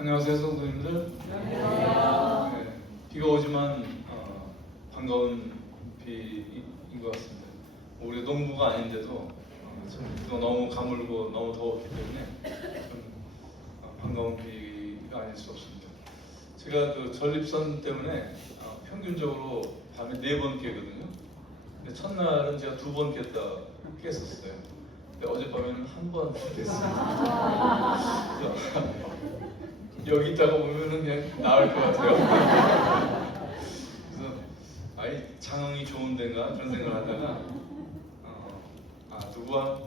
안녕하세요, 성도님들. 안녕하세요. 네, 비가 오지만 반가운 비인 것 같습니다. 우리 농부가 아닌데도 또 너무 가물고 너무 더웠기 때문에 좀 반가운 비가 아닐 수 없습니다. 제가 그 전립선 때문에 평균적으로 밤에 4번 깨거든요. 근데 첫날은 제가 2번 깼었어요. 근데 어젯밤에는 1번 깼어요. 여기 있다가 보면은 그냥 나을 것 같아요. 그래서 아이 장흥이 좋은 데인가 그런 생각을 하다가 누구와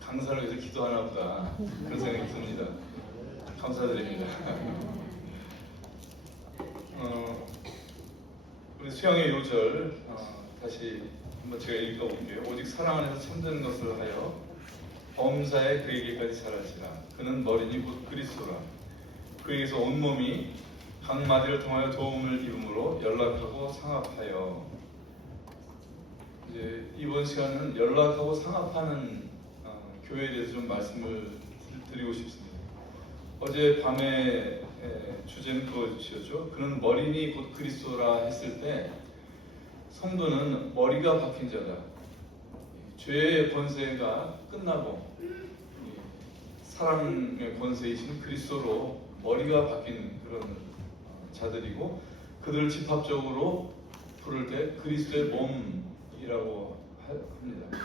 강사를 위해서 기도하나 보다 그런 생각이 듭니다. 감사드립니다. 우리 수양의 요절 다시 한번 제가 읽어볼게요. 오직 사랑 안에서 참되는 것을 하여 범사에 그에게까지 자랄지라. 그는 머리니 곧 그리스도라. 그에게서 온몸이 각 마디를 통하여 도움을 입음으로 연락하고 상합하여. 이제 이번 시간은 연락하고 상합하는 교회에 대해서 좀 말씀을 드리고 싶습니다. 어제 밤에 주제는 그것이었죠. 그는 머리니 곧 그리스도라 했을 때 성도는 머리가 박힌 자다. 죄의 권세가 끝나고 사랑의 권세이신 그리스도로 머리가 바뀐 그런 자들이고, 그들을 집합적으로 부를 때 그리스도의 몸이라고 합니다.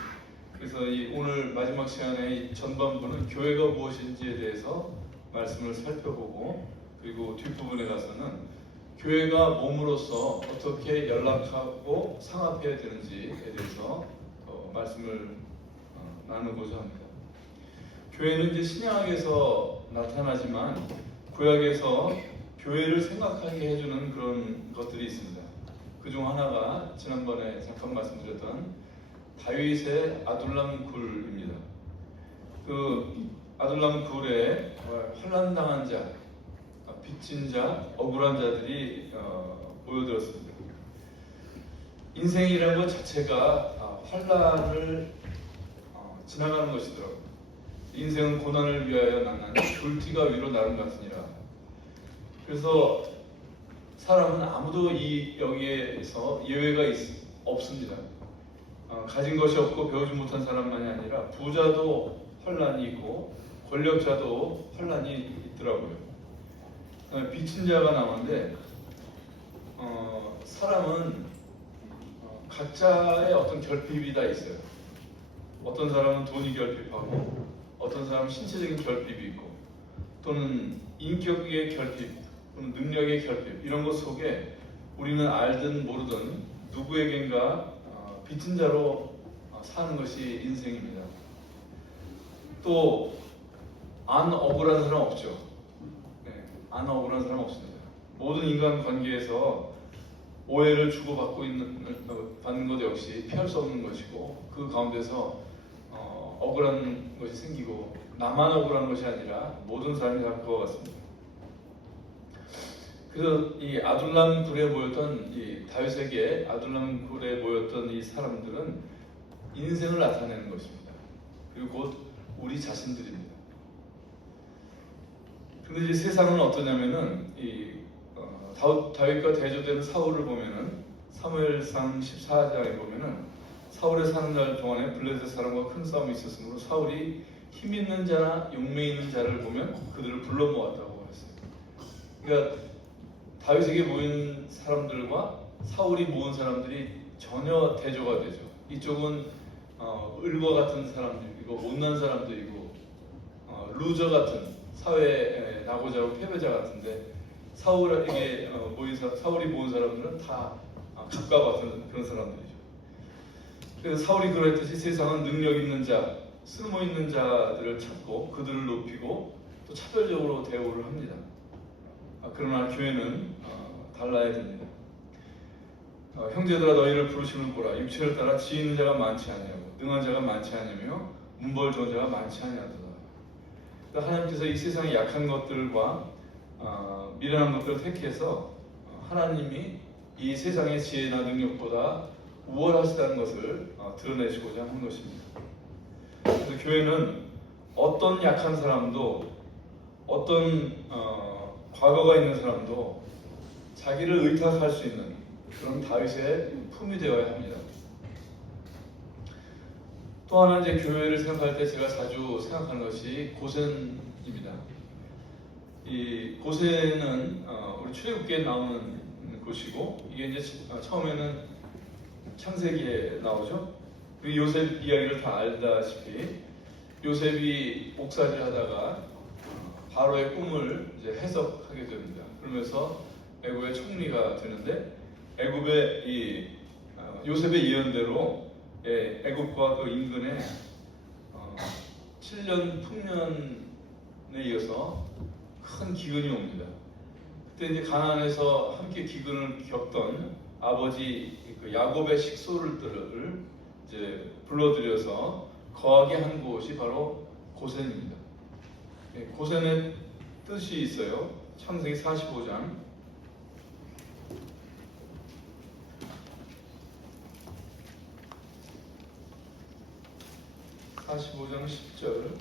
그래서 이 오늘 마지막 시간에 이 전반부는 교회가 무엇인지에 대해서 말씀을 살펴보고, 그리고 뒷부분에 가서는 교회가 몸으로서 어떻게 연락하고 상합해야 되는지에 대해서 말씀을 나누고자 합니다. 교회는 이제 신약에서 나타나지만 구약에서 교회를 생각하게 해주는 그런 것들이 있습니다. 그중 하나가 지난번에 잠깐 말씀드렸던 다윗의 아둘람 굴입니다. 그 아둘람 굴에 환난당한 자, 빚진 자, 억울한 자들이 모여들었습니다. 인생이라는 것 자체가 환난을 지나가는 것이더라고요. 인생은 고난을 위하여 났나니 불티가 위로 나름 같으니라. 그래서 사람은 아무도 여기에서 예외가 없습니다. 가진 것이 없고 배우지 못한 사람만이 아니라 부자도 환난이 있고 권력자도 환난이 있더라고요. 빚진 자가 나오는데 사람은 각자의 어떤 결핍이 다 있어요. 어떤 사람은 돈이 결핍하고, 어떤 사람은 신체적인 결핍이 있고, 또는 인격의 결핍, 또는 능력의 결핍, 이런 것 속에 우리는 알든 모르든 누구에겐가 빚진 자로 사는 것이 인생입니다. 또 안 억울한 사람 없죠. 안 억울한 사람 없습니다. 모든 인간 관계에서 오해를 주고받고 받는 것 역시 피할 수 없는 것이고, 그 가운데서 억울한 것이 생기고, 나만 억울한 것이 아니라 모든 사람이 다 그와 같습니다. 그래서 이 아둘람 굴에 모였던 이 다윗에게 아둘람 굴에 모였던 이 사람들은 인생을 나타내는 것입니다. 그리고 곧 우리 자신들입니다. 근데 이제 세상은 어떠냐면은 다윗과 대조되는 사울을 보면은 사무엘상 14장에 보면은 사울의 사는 날 동안에 블레셋 사람과 큰 싸움이 있었으므로 사울이 힘 있는 자나 용맹 있는 자를 보면 그들을 불러 모았다고 했어요. 그러니까 다윗에게 모인 사람들과 사울이 모은 사람들이 전혀 대조가 되죠. 이쪽은 을과 같은 사람들이고 못난 사람들이고 루저 같은 사회에 나고자 하고 패배자 같은데, 사울이 모은 사람들은 다 각과 같은 그런 사람들이죠. 그래서 사울이 그러했듯이 세상은 능력 있는 자, 쓸모 있는 자들을 찾고 그들을 높이고 또 차별적으로 대우를 합니다. 그러나 교회는 달라야 됩니다. 형제들아 너희를 부르심을 보라. 육체를 따라 지혜 있는 자가 많지 아니하고 능한 자가 많지 아니하며 문벌 좋은 자가 많지 아니하도다. 그러니까 하나님께서 이 세상의 약한 것들과 미련한 것들을 택해서 하나님이 이 세상의 지혜나 능력보다 우월하시다는 것을 드러내시고자 하는 것입니다. 그래서 교회는 어떤 약한 사람도 어떤 과거가 있는 사람도 자기를 의탁할 수 있는 그런 다윗의 품이 되어야 합니다. 또 하나 이제 교회를 생각할 때 제가 자주 생각하는 것이 고센입니다. 이 고센은 우리 출애굽기에 나오는 곳이고, 이게 이제 처음에는 창세기에 나오죠. 우리 요셉 이야기를 다 알다시피 요셉이 옥살이를 하다가 바로의 꿈을 이제 해석하게 됩니다. 그러면서 애굽의 총리가 되는데, 애굽의 이 요셉의 예언대로 애굽과 그 인근에 7년 풍년에 이어서 큰 기근이 옵니다. 그때 이제 가나안에서 함께 기근을 겪던 아버지 그 야곱의 식솔들을 이제 불러들여서 거하게 한 곳이 바로 고센입니다. 고센의 뜻이 있어요. 창세기 45장 10절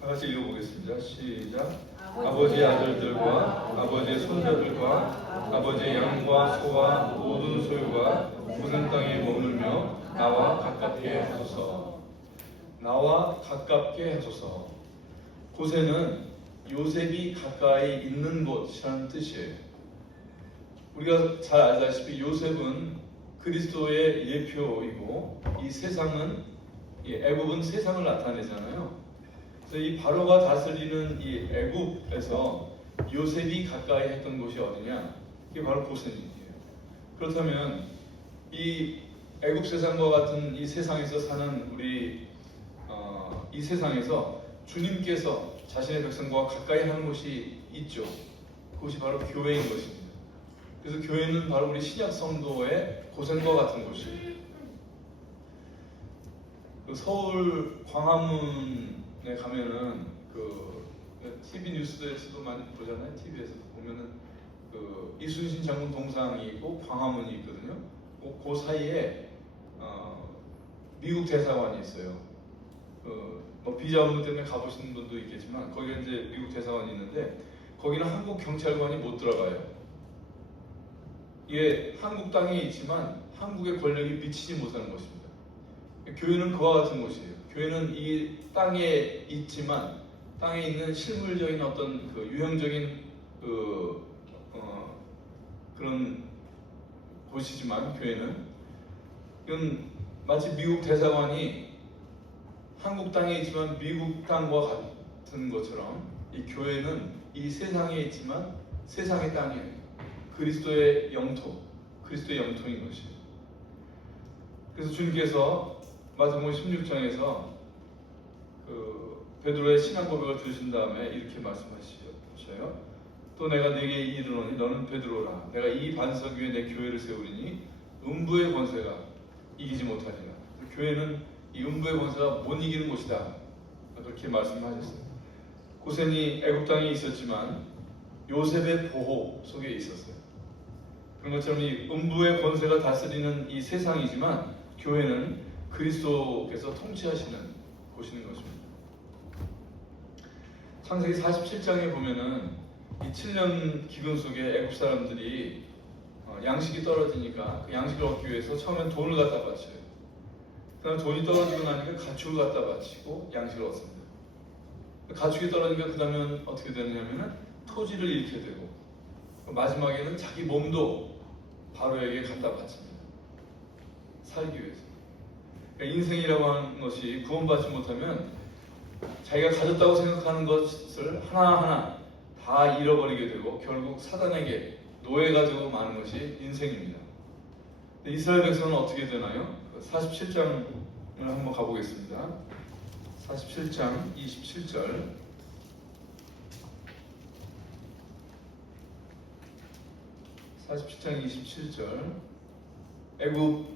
다 같이 읽어보겠습니다. 시작. 아버지의 아들들과 아버지의 손자들과 아버지의 양과 소와 모든 소유가 고센 땅에 머물며 나와 가깝게 하소서. 나와 가깝게 하소서. 고센은 요셉이 가까이 있는 곳이라는 뜻이에요. 우리가 잘 알다시피 요셉은 그리스도의 예표이고, 이 세상은, 애굽은 세상을 나타내잖아요. 그래서 이 바로가 다스리는 이 애굽에서 요셉이 가까이 했던 곳이 어디냐? 이게 바로 고센이에요. 그렇다면 이 애굽 세상과 같은 이 세상에서 사는 우리 이 세상에서 주님께서 자신의 백성과 가까이 하는 곳이 있죠. 그것이 바로 교회인 것입니다. 그래서 교회는 바로 우리 신약 성도의 고센과 같은 곳이에요. 그 서울 광화문에 가면은 그 TV 뉴스에서도 많이 보잖아요. TV에서 보면은 그 이순신 장군 동상이 있고 광화문이 있거든요. 그 사이에 미국 대사관이 있어요. 뭐 비자 업무 때문에 가보시는 분도 있겠지만 거기에 이제 미국 대사관이 있는데, 거기는 한국 경찰관이 못 들어가요. 이게 한국 땅에 있지만 한국의 권력이 미치지 못하는 것입니다. 교회는 그와 같은 곳이에요. 교회는 이 땅에 있지만 땅에 있는 실물적인 어떤 그 유형적인 그런 곳이지만, 교회는 이건 마치 미국 대사관이 한국 땅에 있지만 미국 땅과 같은 것처럼, 이 교회는 이 세상에 있지만 세상의 땅이에요. 그리스도의 영토, 그리스도의 영토인 것이에요. 그래서 주님께서 마태복음 16장에서 그 베드로의 신앙 고백을 들으신 다음에 이렇게 말씀하셔요. 또 내가 네게 이르노니 너는 베드로라. 내가 이 반석 위에 내 교회를 세우리니 음부의 권세가 이기지 못하리라. 교회는 이 음부의 권세가 못 이기는 곳이다. 그렇게 말씀하셨어요. 고센이 애굽 땅에 있었지만 요셉의 보호 속에 있었어요. 그런 것처럼 이 음부의 권세가 다스리는 이 세상이지만 교회는 그리스도께서 통치하시는 곳인 것입니다. 창세기 47장에 보면은 이 7년 기근 속에 애굽 사람들이 양식이 떨어지니까 그 양식을 얻기 위해서 처음엔 돈을 갖다 바쳐요. 그다음 돈이 떨어지고 나니까 가축을 갖다 바치고 양식을 얻습니다. 가축이 떨어지니까 그 다음에 어떻게 되느냐면은 토지를 잃게 되고, 마지막에는 자기 몸도 바로에게 갖다 바칩니다. 살기 위해서. 그러니까 인생이라고 하는 것이 구원받지 못하면 자기가 가졌다고 생각하는 것을 하나하나 다 잃어버리게 되고 결국 사단에게 노예가 되고 마는 것이 인생입니다. 이스라엘 백성은 어떻게 되나요? 47장을 한번 가보겠습니다. 47장 27절. 애굽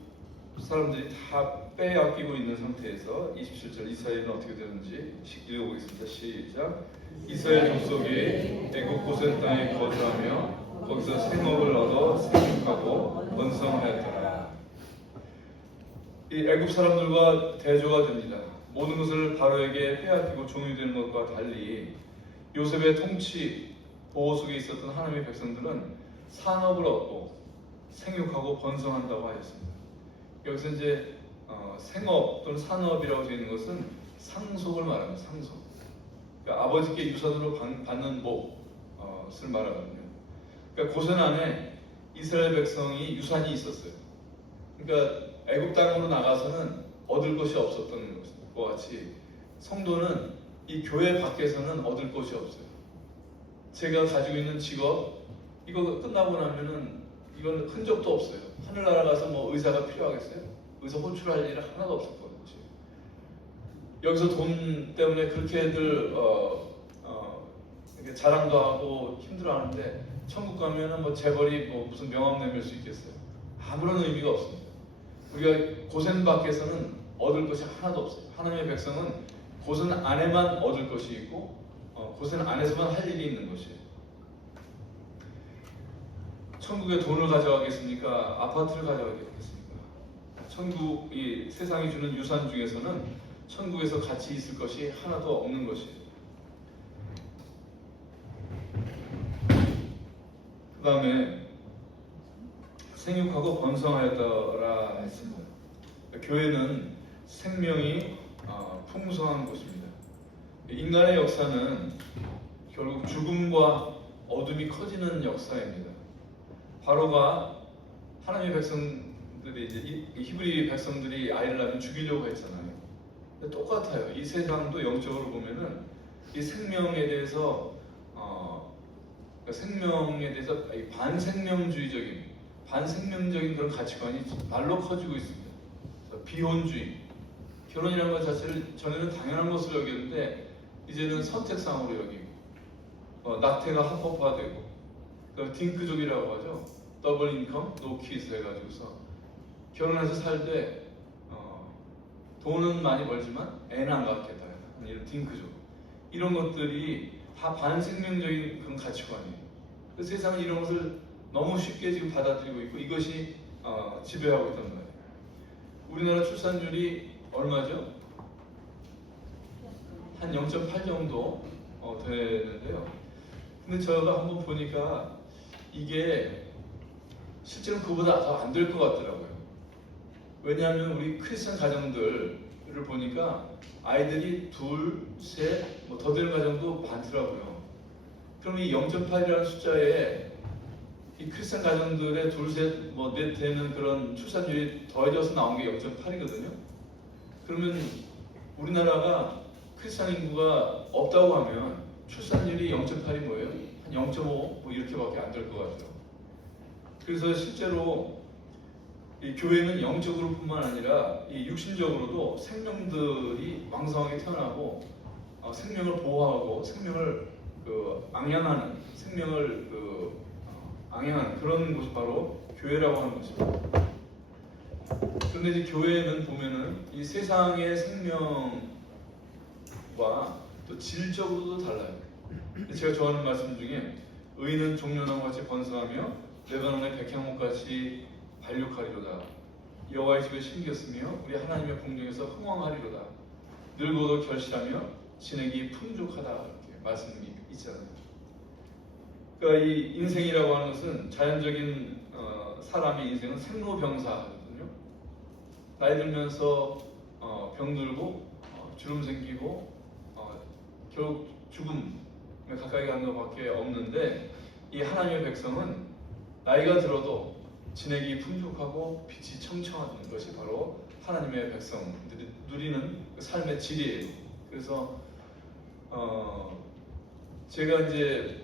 사람들이 다 빼앗기고 있는 상태에서 27절 이스라엘은 어떻게 되는지 읽어보겠습니다. 시작. 이스라엘 족속이 애굽 고센 땅에 거주하며 거기서 생업을 얻어 생육하고 번성하였더라. 이 애굽 사람들과 대조가 됩니다. 모든 것을 바로에게 빼앗기고 종이 되는 것과 달리 요셉의 통치 보호 속에 있었던 하나님의 백성들은 산업을 얻고 생육하고 번성한다고 하였습니다. 여기서 이제 생업 또는 산업이라고 되어 있는 것은 상속을 말합니다. 상속. 그러니까 아버지께 유산으로 받는 몫을 말하거든요. 그러니까 고센 안에 이스라엘 백성이 유산이 있었어요. 그러니까 애굽 땅으로 나가서는 얻을 것이 없었던 것과 같이 성도는 이 교회 밖에서는 얻을 것이 없어요. 제가 가지고 있는 직업 이거 끝나고 나면은 이건 흔적도 없어요. 하늘나라 가서 뭐 의사가 필요하겠어요? 의사 호출할 일 하나도 없을 거예요. 여기서 돈 때문에 그렇게들 이렇게 자랑도 하고 힘들어하는데 천국 가면은 뭐 재벌이 뭐 무슨 명함 내밀 수 있겠어요? 아무런 의미가 없습니다. 우리가 고센 밖에서는 얻을 것이 하나도 없어요. 하나님의 백성은 고센 안에만 얻을 것이 있고 고센 안에서만 할 일이 있는 것이에요. 천국에 돈을 가져가겠습니까? 아파트를 가져가겠습니까? 천국이 세상이 주는 유산 중에서는 천국에서 같이 있을 것이 하나도 없는 것이에요. 그 다음에 생육하고 번성하였더라 했습니다. 교회는 생명이 풍성한 곳입니다. 인간의 역사는 결국 죽음과 어둠이 커지는 역사입니다. 바로가 하나님의 백성들이 이제 히브리 백성들이 아이를 낳으면 죽이려고 했잖아요. 근데 똑같아요. 이 세상도 영적으로 보면은 이 생명에 대해서 생명에 대해서 반생명적인 그런 가치관이 말로 커지고 있습니다. 비혼주의, 결혼이라는 것 자체를 전에는 당연한 것으로 여겼는데 이제는 선택상으로 여기고 낙태가 합법화되고 딩크족이라고 하죠. 더블 인컴, 노 키즈 해가지고서 결혼해서 살 때 돈은 많이 벌지만 애는 안 갖겠다. 이런 딩크족. 이런 것들이 다 반생명적인 그런 가치관이에요. 그 세상은 이런 것을 너무 쉽게 지금 받아들이고 있고 이것이 지배하고 있단 말이에요. 우리나라 출산율이 얼마죠? 한 0.8 정도 되는데요. 근데 제가 한번 보니까 이게 실제로 그보다 더 안 될 것 같더라고요. 왜냐하면 우리 크리스천 가정들을 보니까 아이들이 둘, 셋, 뭐 더 되는 가정도 많더라고요. 그럼 이 0.8이라는 숫자에 이 크리스천 가정들의 둘, 셋, 뭐 넷 되는 그런 출산율이 더해져서 나온 게 0.8이거든요. 그러면 우리나라가 크리스천 인구가 없다고 하면 출산율이 0.8이 뭐예요? 한 0.5 뭐 이렇게밖에 안 될 것 같아요. 그래서 실제로 이 교회는 영적으로 뿐만 아니라 이 육신적으로도 생명들이 왕성하게 태어나고 생명을 보호하고 생명을 앙양하는 생명을 앙양하는 그런 곳이 바로 교회라고 하는 것입니다. 그런데 이제 교회는 보면은 이 세상의 생명과 또 질적으로도 달라요. 제가 좋아하는 말씀 중에 의인은 종려나무 같이 번성하며 레바논의 백향목같이 발육하리로다. 여호와의 집에 심겼으며 우리 하나님의 궁정에서 흥왕하리로다. 늙어도 결실하며 진액이 풍족하다. 이렇게 말씀이 있잖아요. 그러니까 이 인생이라고 하는 것은 자연적인 사람의 인생은 생로병사거든요. 나이 들면서 병들고 주름 생기고 결국 죽음에 가까이 가는 것밖에 없는데 이 하나님의 백성은 나이가 들어도 진액이 풍족하고 빛이 청청한 것이 바로 하나님의 백성들이 누리는 그 삶의 질이에요. 그래서 제가 이제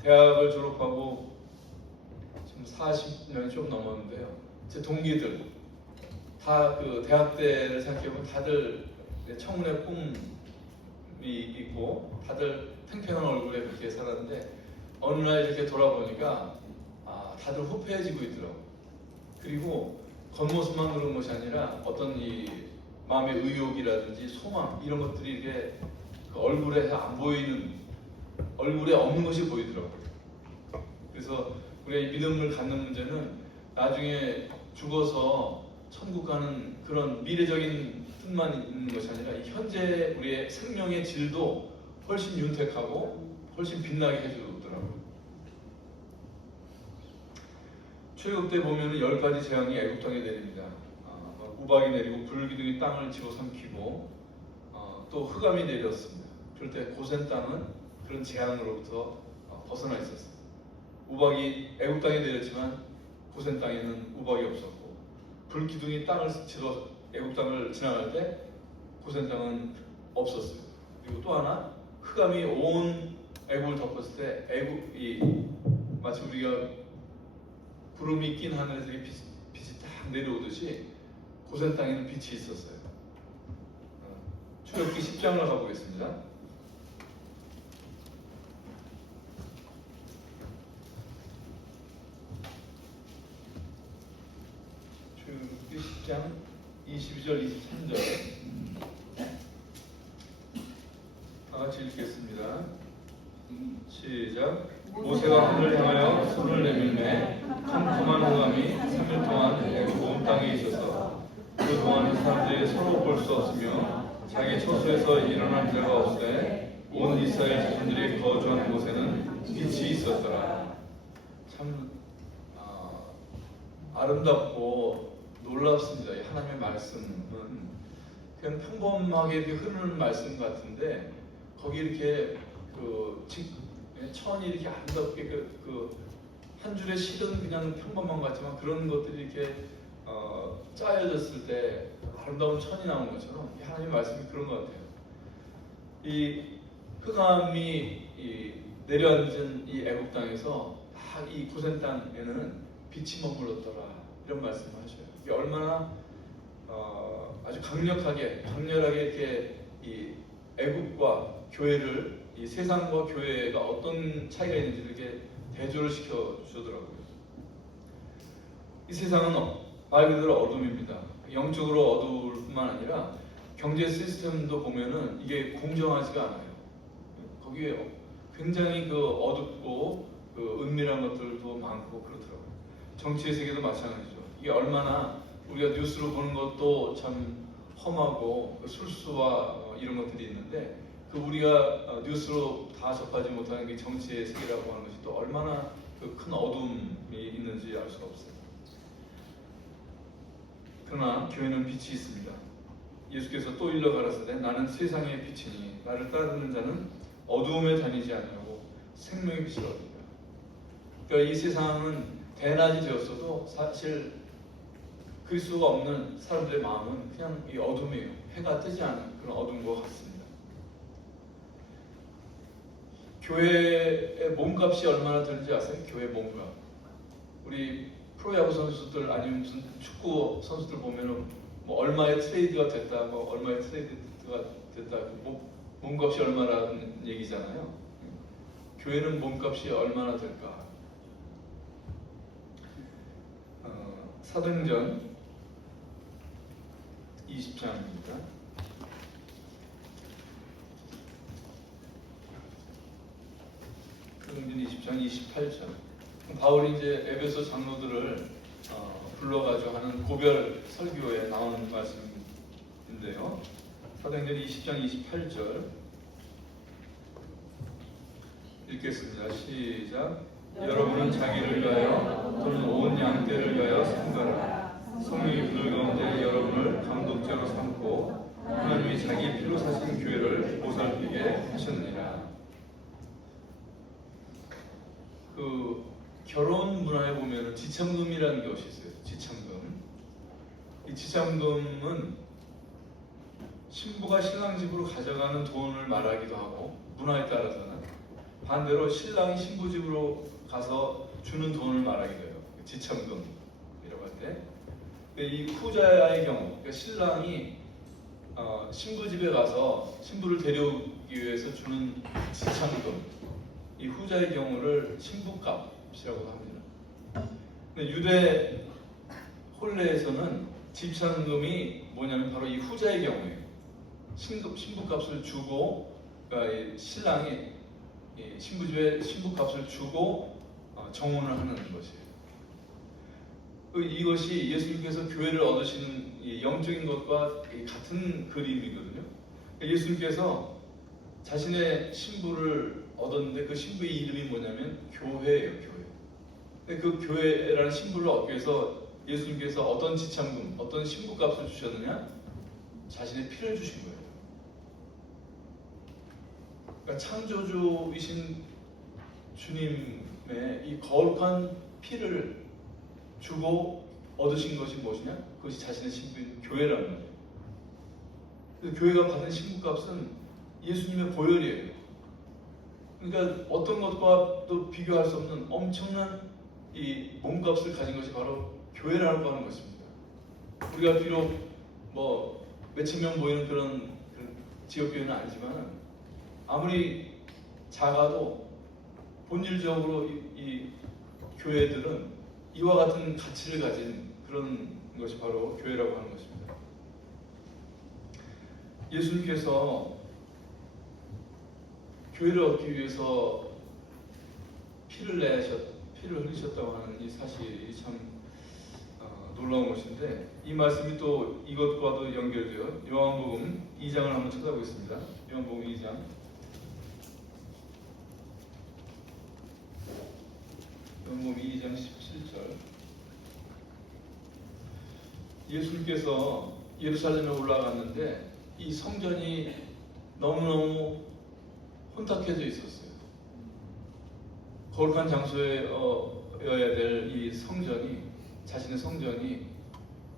대학을 졸업하고 지금 40년이 좀 넘었는데요. 제 동기들 다 그 대학 때를 생각해보면 다들 청운의 꿈이 있고 다들 팽팽한 얼굴에 그렇게 살았는데 어느 날 이렇게 돌아보니까 다들 후패해지고 있더라고요. 그리고 겉모습만 그런 것이 아니라 어떤 이 마음의 의욕이라든지 소망 이런 것들이 이게 그 얼굴에 안 보이는 얼굴에 없는 것이 보이더라고요. 그래서 우리가 이 믿음을 갖는 문제는 나중에 죽어서 천국 가는 그런 미래적인 뿐만 있는 것이 아니라 이 현재 우리의 생명의 질도 훨씬 윤택하고 훨씬 빛나게 해주더라고요. 출애굽 때 보면은 10가지 재앙이 애굽 땅에 내립니다. 우박이 내리고 불기둥이 땅을 집어삼키고 또 흑암이 내렸습니다. 그럴 때 고센 땅은 그런 재앙으로부터 벗어나 있었습니다. 우박이 애굽 땅에 내렸지만 고센 땅에는 우박이 없었고, 불기둥이 땅을 집어 애굽 땅을 지나갈 때 고센 땅은 없었어요. 그리고 또 하나, 흑암이 온 애굽을 덮었을 때 애굽이 마치 우리가 구름이 낀 하늘에서 빛이 딱 내려오듯이 고센 땅에는 빛이 있었어요. 출애굽기 10장을 가보겠습니다. 출애굽기 10장 22절 23절 다 같이 읽겠습니다. 시작. 모세가 하늘을 향하여 손을 내밀매 캄캄한 흑암이 3일 동안 애굽 온 땅에 있어서 그동안 사람들이 서로 볼 수 없으며 자기 처소에서 일어난 데가 없으되 온 이스라엘 자손들이 거주하는 곳에는 빛이 있었더라. 참 아름답고 놀랍습니다. 이 하나님의 말씀은 그냥 평범하게 이렇게 흐르는 말씀 같은데 거기 이렇게 천이 이렇게 아름답게 한 줄의 실은 그냥 평범한 것 같지만 그런 것들이 이렇게 짜여졌을 때 아름다운 천이 나오는 것처럼 이 하나님의 말씀이 그런 것 같아요. 이 흑암이 내려앉은 이 애굽 땅에서 다 이 고센 땅에는 빛이 머물렀더라, 이런 말씀을 하셔요. 이게 얼마나 아주 강렬하게 이렇게 이 애굽과 교회를, 이 세상과 교회가 어떤 차이가 있는지 이렇게 대조를 시켜 주더라고요. 이 세상은 말 그대로 어둠입니다. 영적으로 어두울 뿐만 아니라 경제 시스템도 보면은 이게 공정하지가 않아요. 거기에 굉장히 어둡고 은밀한 것들도 많고 그렇더라고요. 정치의 세계도 마찬가지죠. 이게 얼마나 우리가 뉴스로 보는 것도 참 험하고 술수와 이런 것들이 있는데 우리가 뉴스로 다 접하지 못하는 게 정치의 세계라고 하는 것이 또 얼마나 큰 어둠이 있는지 알 수가 없어요. 그러나 교회는 빛이 있습니다. 예수께서 또 일러 가라사대 나는 세상의 빛이니 나를 따르는 자는 어두움에 다니지 아니하고 생명의 빛을 얻으리라. 그러니까 이 세상은 대낮이 되었어도 사실 그리스도가 없는 사람들의 마음은 그냥 이 어둠이에요. 해가 뜨지 않은 그런 어둠과 같습니다. 교회의 몸값이 얼마나 드는지 아세요? 교회 몸값. 우리 프로야구 선수들 아니면 무슨 축구 선수들 보면은 뭐 얼마의 트레이드가 됐다, 뭐 얼마의 트레이드가 됐다, 몸값이 얼마라는 얘기잖아요. 교회는 몸값이 얼마나 될까? 사도행전 20장입니다. 사도행전 20장 28절. 바울이 이제 에베소 장로들을 불러가지고 하는 고별 설교에 나오는 말씀인데요. 사도행전 20장 28절 읽겠습니다. 시작. 여러분은 자기를 위하여 또는 온 양떼를 위하여 상가라. 성령이 그들 가운데 여러분을 감독자로 삼고 하나님이 자기 피로 사신 교회를 보살피게 하셨느니라. 결혼 문화에 보면 지참금이라는 것이 있어요. 지참금. 이 지참금은 신부가 신랑 집으로 가져가는 돈을 말하기도 하고, 문화에 따라서는 반대로 신랑이 신부 집으로 가서 주는 돈을 말하기도 해요. 지참금이라고 할 때. 근데 이 후자의 경우, 그러니까 신랑이 신부 집에 가서 신부를 데려오기 위해서 주는 지참금, 이 후자의 경우를 신부값이라고 합니다. 근데 유대 혼례에서는 지참금이 뭐냐면 바로 이 후자의 경우예요. 신부값을 주고, 그러니까 신랑이 신부집에 신부값을 주고 정혼을 하는 것이에요. 이것이 예수님께서 교회를 얻으시는 이 영적인 것과 같은 그림이거든요. 예수님께서 자신의 신부를 얻었는데 그 신부의 이름이 뭐냐면 교회예요, 교회. 근데 그 교회라는 신부를 얻기 위해서 예수님께서 어떤 지참금, 어떤 신부값을 주셨느냐? 자신의 피를 주신 거예요. 그러니까 창조주이신 주님의 이 거룩한 피를 주고 얻으신 것이 무엇이냐? 그것이 자신의 신부인 교회라는 거예요. 그 교회가 받은 신부값은 예수님의 보혈이에요. 그러니까 어떤 것과 또 비교할 수 없는 엄청난 이 몸값을 가진 것이 바로 교회라고 하는 것입니다. 우리가 비록 뭐 몇천 명 모이는 그런 지역교회는 아니지만 아무리 작아도 본질적으로 이 교회들은 이와 같은 가치를 가진 그런 것이 바로 교회라고 하는 것입니다. 예수님께서 교회를 얻기 위해서 피를 흘리셨다고 하는 이 사실이 참 놀라운 것인데, 이 말씀이 또 이것과도 연결되어 요한복음 2장을 한번 찾아보겠습니다. 요한복음 2장. 요한복음 2장 17절. 예수님께서 예루살렘에 올라갔는데 이 성전이 너무너무 혼탁해져 있었어요. 거룩한 장소여야 될 이 성전이, 자신의 성전이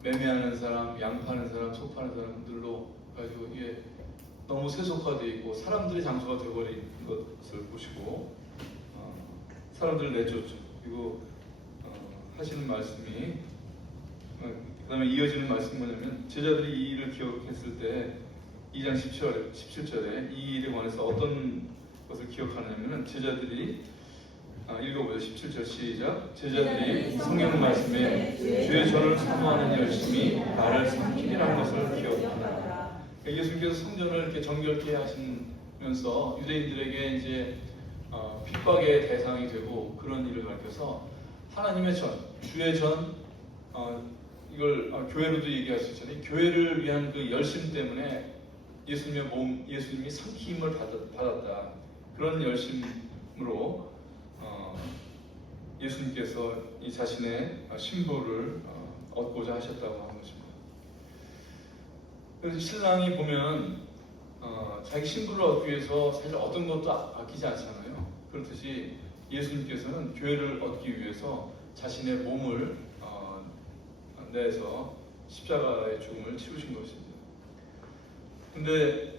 매매하는 사람, 양파는 사람, 소 파는 사람들로 가지고 이게 너무 세속화되어 있고 사람들의 장소가 되어버린 것을 보시고 사람들을 내쫓죠. 그리고 하시는 말씀이 그 다음에 이어지는 말씀이 뭐냐면, 제자들이 이 일을 기억했을 때 2장 17절에 이 일에 관해서 어떤 것을 기억하느냐면, 제자들이 읽어보죠. 17절 시작. 제자들이 성경 말씀에 주의 전을 사모하는 열심이 나를 삼키리라는 것을 기억하라. 예수님께서 성전을 이렇게 정결케 하시면서 유대인들에게 이제 핍박의 대상이 되고 그런 일을 가르쳐서 하나님의 전, 주의 전, 이걸 교회로도 얘기할 수 있잖아요. 교회를 위한 그 열심 때문에 예수님의 몸, 예수님이 삼킴을 받았다. 그런 열심으로 예수님께서 이 자신의 신부를 얻고자 하셨다고 하는 것입니다. 그래서 신랑이 보면 자기 신부를 얻기 위해서 사실 어떤 것도 아끼지 않잖아요. 그렇듯이 예수님께서는 교회를 얻기 위해서 자신의 몸을 내서 십자가의 죽음을 치르신 것입니다. 근데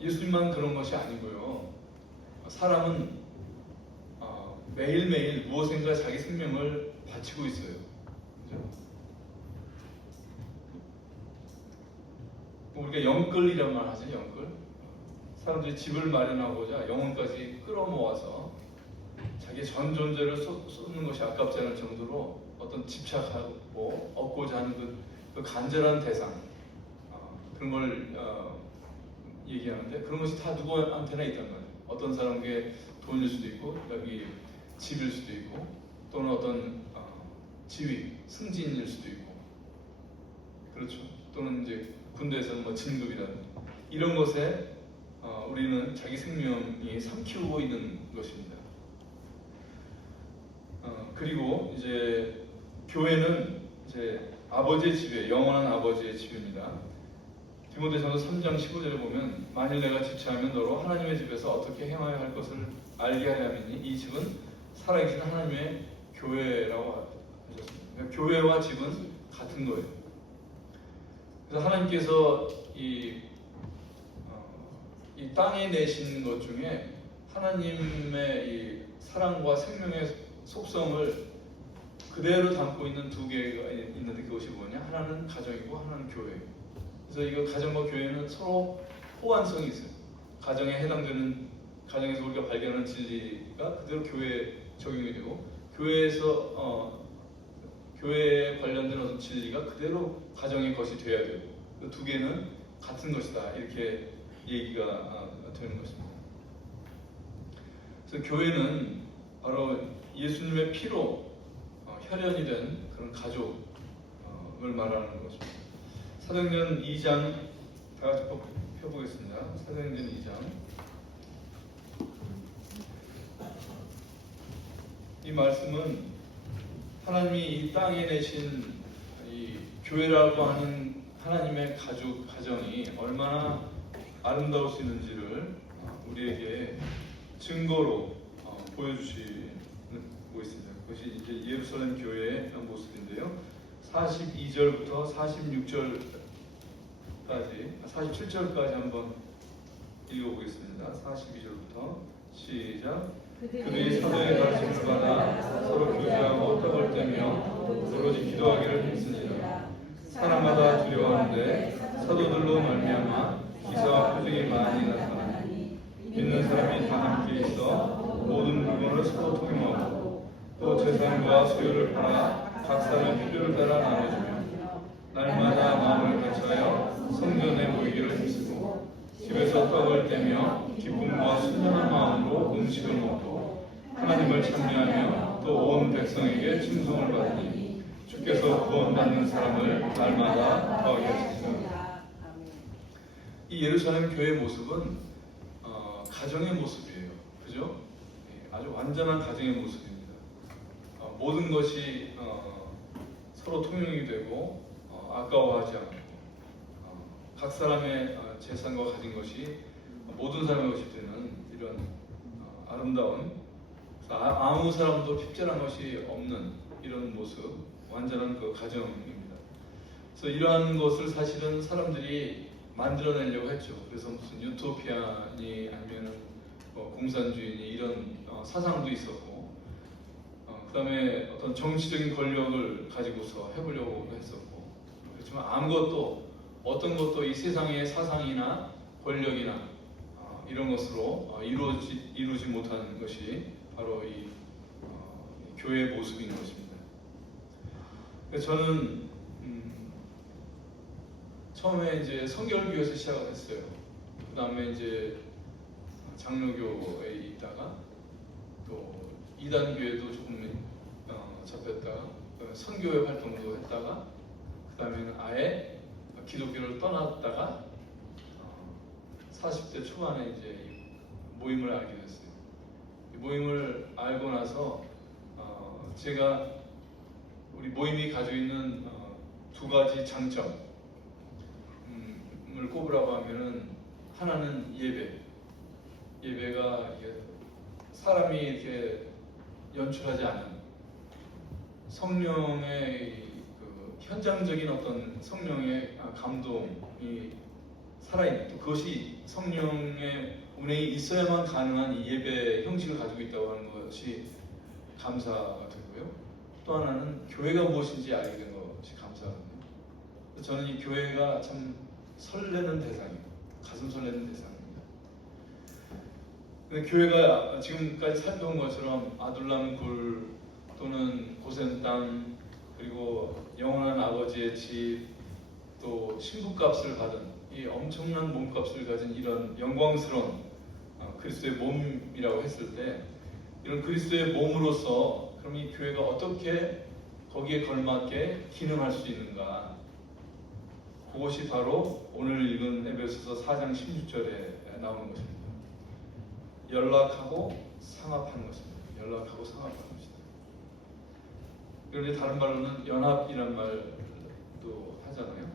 예수님만 그런 것이 아니고요. 사람은 매일매일 무엇인가 자기 생명을 바치고 있어요. 그죠? 우리가 영끌이란 말 하죠. 영끌. 사람들이 집을 마련하고자 영혼까지 끌어모아서 자기의 전 존재를 쏟는 것이 아깝지 않을 정도로 어떤 집착하고 얻고자 하는 그 간절한 대상, 그런 걸 얘기하는데, 그런 것이 다 누구한테나 있단 말이에요. 어떤 사람에게 돈일 수도 있고, 여기 집일 수도 있고, 또는 어떤 지위, 승진일 수도 있고, 그렇죠. 또는 이제 군대에서는 뭐 진급이라든지 이런 것에 우리는 자기 생명이 삼키고 있는 것입니다. 그리고 이제 교회는 이제 아버지의 집이에요. 영원한 아버지의 집입니다. 디모데전서 3장 15절에 보면, 만일 내가 지체하면 너로 하나님의 집에서 어떻게 행하여야 할 것을 알게 하려 함이니 이 집은 살아계신 하나님의 교회라고 하셨습니다. 그러니까 교회와 집은 같은 거예요. 그래서 하나님께서 이 땅에 내신 것 중에 하나님의 이 사랑과 생명의 속성을 그대로 담고 있는 두 개가 있는데, 그것이 뭐냐? 하나는 가정이고 하나는 교회예요. 그래서 이거 가정과 교회는 서로 호환성이 있어요. 가정에 해당되는, 가정에서 우리가 발견하는 진리가 그대로 교회에 적용이 되고, 교회에서 교회에 관련된 어떤 진리가 그대로 가정의 것이 되어야 되고, 그 두 개는 같은 것이다, 이렇게 얘기가 되는 것입니다. 그래서 교회는 바로 예수님의 피로 혈연이 된 그런 가족을 말하는 것입니다. 사도행전 2장 다 같이 펴보겠습니다. 사도행전 2장. 이 말씀은 하나님이 이 땅에 내신 이 교회라고 하는 하나님의 가정이 얼마나 아름다울 수 있는지를 우리에게 증거로 보여주시고 있습니다. 그것이 이제 예루살렘 교회의 모습인데요. 42절부터 47절까지 한번 읽어보겠습니다. 42절부터 시작. 그들이 사도의 가르침을 받아 서로 교제하고 떡을 떼며 오로지 기도하기를 힘쓰니라. 사람마다 두려워하는데 사도들로 말미암아 기사와 표적이 많이 나타나니 믿는 사람이 다 함께 있어 모든 물건을 서로 통용하고 또 재산과 소유를 팔아 각 사람의 필요를 따라 나눠주며 날마다 마음을 같이하여 성전에 모이기를 힘쓰고 집에서 떡을 떼며 기쁨과 순전한 마음으로 음식을 먹고 하나님을 찬미하며 또 온 백성에게 칭송을 받으니 주께서 구원받는 사람을 날마다 더하게 하시니라. 이 예루살렘 교회의 모습은 가정의 모습이에요. 그죠? 아주 완전한 가정의 모습입니다. 모든 것이 서로 통용이 되고 아까워하지 않고 각 사람의 재산과 가진 것이 모든 사람의 것이 되는 이런 아름다운 아무 사람도 핍절한 것이 없는 이런 모습, 완전한 그 가정입니다. 그래서 이러한 것을 사실은 사람들이 만들어내려고 했죠. 그래서 무슨 유토피아니 아니면 공산주의니 이런 사상도 있었고, 그다음에 어떤 정치적인 권력을 가지고서 해보려고 했었고, 그렇지만 아무것도 어떤 것도 이 세상의 사상이나 권력이나 이런 것으로 이루지 못하는 것이 바로 이 교회의 모습인 것입니다. 그래서 저는 처음에 이제 성결교에서 시작을 했어요. 그 다음에 이제 장로교에 있다가 또 이단교회도 조금 잡혔다가 선교회 활동도 했다가 그 다음에는 아예 기독교를 떠났다가 40대 초반에 이제 모임을 알게 됐어요. 이 모임을 알고 나서 제가 우리 모임이 가지고 있는 두 가지 장점을 꼽으라고 하면은 하나는 예배가 사람이 이렇게 연출하지 않은 성령의 그 현장적인 어떤 성령의 감동이 살아있는, 또 그것이 성령의 운행이 있어야만 가능한 이 예배 형식을 가지고 있다고 하는 것이 감사가 되고요. 또 하나는 교회가 무엇인지 알게 된 것이 감사하거든요. 저는 이 교회가 참 설레는 대상이에요. 가슴 설레는 대상입니다. 근데 교회가 지금까지 살펴본 것처럼 아둘람 굴 또는 고센 땅 그리고 영원한 아버지의 집 또 신부값을 받은 이 엄청난 몸값을 가진 이런 영광스러운 그리스도의 몸이라고 했을 때 이런 그리스도의 몸으로서 그럼 이 교회가 어떻게 거기에 걸맞게 기능할 수 있는가, 그것이 바로 오늘 읽은 에베소서 4장 16절에 나오는 것입니다. 연락하고 상합하는 것입니다. 연락하고 상합하는 것입니다. 그런데 다른 말로는 연합이란 말도 하잖아요.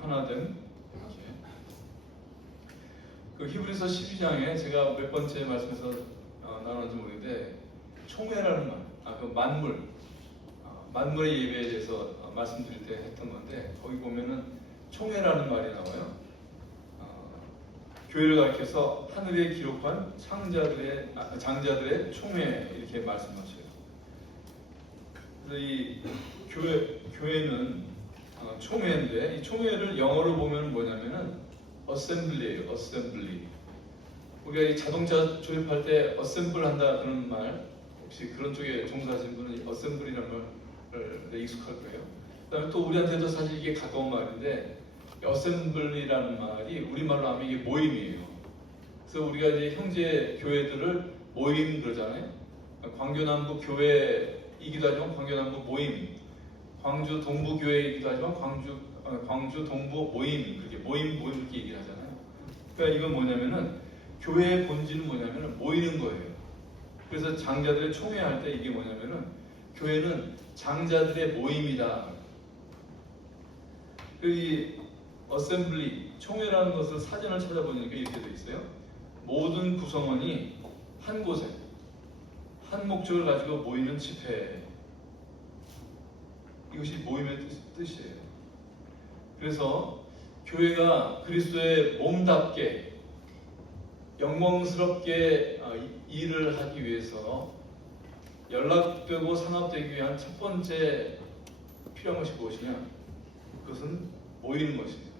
하나됨, 이렇게. 그 히브리서 12장에 제가 몇 번째 말씀에서 나눴는지 모르겠는데 총회라는 말, 그 만물의 예배에 대해서 말씀드릴 때 했던 건데 거기 보면은 총회라는 말이 나와요. 교회를 가리켜서 하늘에 기록한 장자들의 총회 이렇게 말씀하셔요. 그래서 이 교회는 총회인데 이 총회를 영어로 보면 뭐냐면은 assembly예요. assembly. 우리가 이 자동차 조립할 때 assemble 한다 그런 말, 혹시 그런 쪽에 종사하신 분은 assembly라는 말을 익숙할 거예요. 그다음에 또 우리한테도 사실 이게 가까운 말인데 assembly라는 말이 우리말로 하면 이게 모임이에요. 그래서 우리가 이제 형제 교회들을 모임 그러잖아요. 광교남부 교회이기도 하지만 광교남부 모임, 광주 동부교회이기도 하지만 광주 동부 모임, 그렇게 모임 이렇게 얘기를 하잖아요. 그러니까 이건 뭐냐면은 교회의 본질은 뭐냐면은 모이는 거예요. 그래서 장자들의 총회할 때 이게 뭐냐면은 교회는 장자들의 모임이다. 이 어셈블리, 총회라는 것을 사전을 찾아보니까 이렇게 돼 있어요. 모든 구성원이 한 곳에 한 목적을 가지고 모이는 집회. 이것이 모임의 뜻이에요. 그래서 교회가 그리스도의 몸답게 영광스럽게 일을 하기 위해서 연락되고 상합되기 위한 첫 번째 필요한 것이 무엇이냐? 그것은 모이는 것입니다.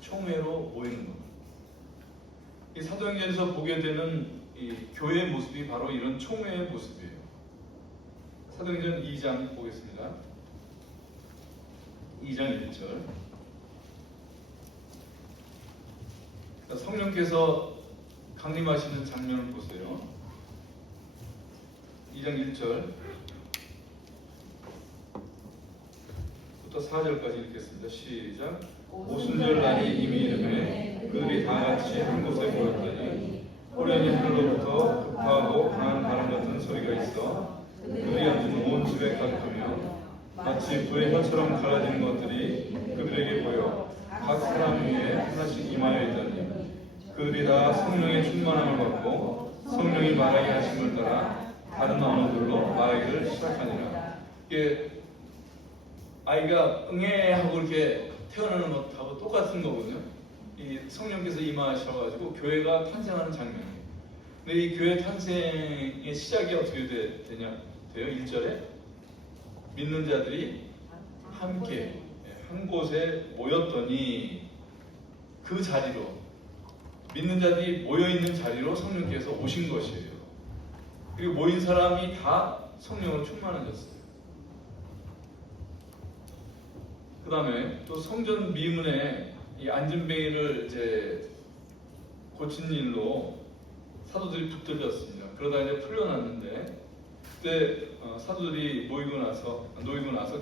총회로 모이는 것. 이 사도행전에서 보게 되는 이 교회의 모습이 바로 이런 총회의 모습이에요. 사도행전 2장 보겠습니다. 2장 1절. 성령께서 강림하시는 장면을 보세요. 2장 1절 부터 4절까지 읽겠습니다. 시작. 오순절 날이 이미 이르매 그들이 다 같이 한 곳에 모였더니 호련히 하늘로부터 급하고 강한 바람 같은 소리가 있어 그들이 앉은 온 집에 가득하며 마치 불의 혀처럼 갈라지는 것들이 그들에게 보여 각 사람 위에 하나씩 임하여 있더니 그들이 다 성령의 충만함을 받고 성령이 말하게 하심을 따라 다른 언어들로 말하기를 시작하니라. 이게 아이가 응애하고 이렇게 태어나는 것하고 똑같은 거거든요. 이 성령께서 임하셔가지고 교회가 탄생하는 장면이에요. 근데 이 교회 탄생의 시작이 어떻게 돼요? 1절에 믿는 자들이 함께 한 곳에 모였더니 그 자리로 믿는 자들이 모여있는 자리로 성령께서 오신 것이에요. 그리고 모인 사람이 다 성령으로 충만해졌어요. 그 다음에 또 성전 미문에 이 안전뱅이를 이제 고친 일로 사도들이 붙들렸습니다. 그러다 이제 풀려났는데 그때 사도들이 놓이고 나서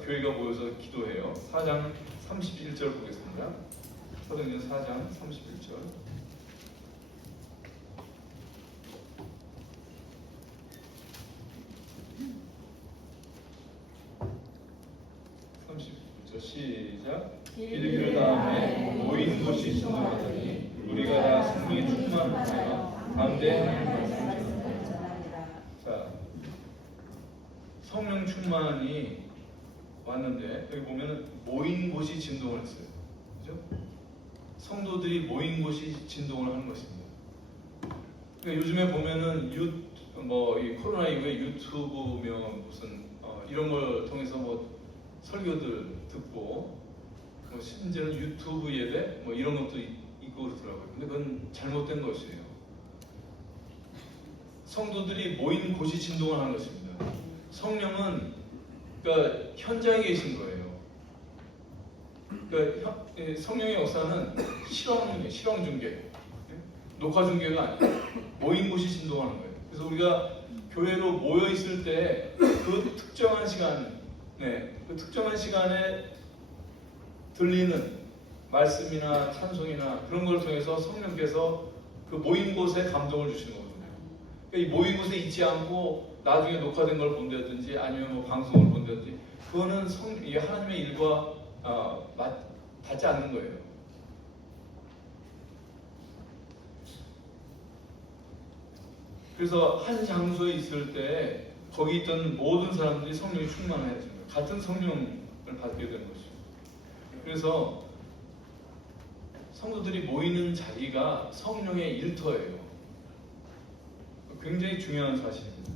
교회가 모여서 기도해요. 4장 31절 보겠습니다. 사도행전 4장 31절. 시작. 이르기를 다음에 모인 곳이 진동하더니 우리가 다 성령의 충만하여 담대히 하나님의 말씀을 전하니라. 자, 성령 충만이 왔는데 여기 보면은 모인 곳이 진동을 했어요. 그죠? 성도들이 모인 곳이 진동을 하는 것입니다. 그러니까 요즘에 보면은 이 코로나 이후에 유튜브며 무슨 이런 걸 통해서 설교들 듣고 심지어는 유튜브 예배 이런 것도 있고 그러더라고요. 근데 그건 잘못된 것이에요. 성도들이 모인 곳이 진동을 하는 것입니다. 성령은 그러니까 현장에 계신 거예요. 그러니까 성령의 역사는 실황 중계, 녹화 중계가 아니에요. 모인 곳이 진동하는 거예요. 그래서 우리가 교회로 모여 있을 때 그 특정한 시간에 들리는 말씀이나 찬송이나 그런 걸 통해서 성령께서 그 모인 곳에 감동을 주시는 거거든요. 그러니까 이 모인 곳에 있지 않고 나중에 녹화된 걸 본다든지 아니면 방송을 본다든지 그거는 하나님의 일과 닿지 않는 거예요. 그래서 한 장소에 있을 때 거기 있던 모든 사람들이 성령이 충만해져요. 같은 성령을 받게 되는 것이죠. 그래서 성도들이 모이는 자리가 성령의 일터예요. 굉장히 중요한 사실입니다.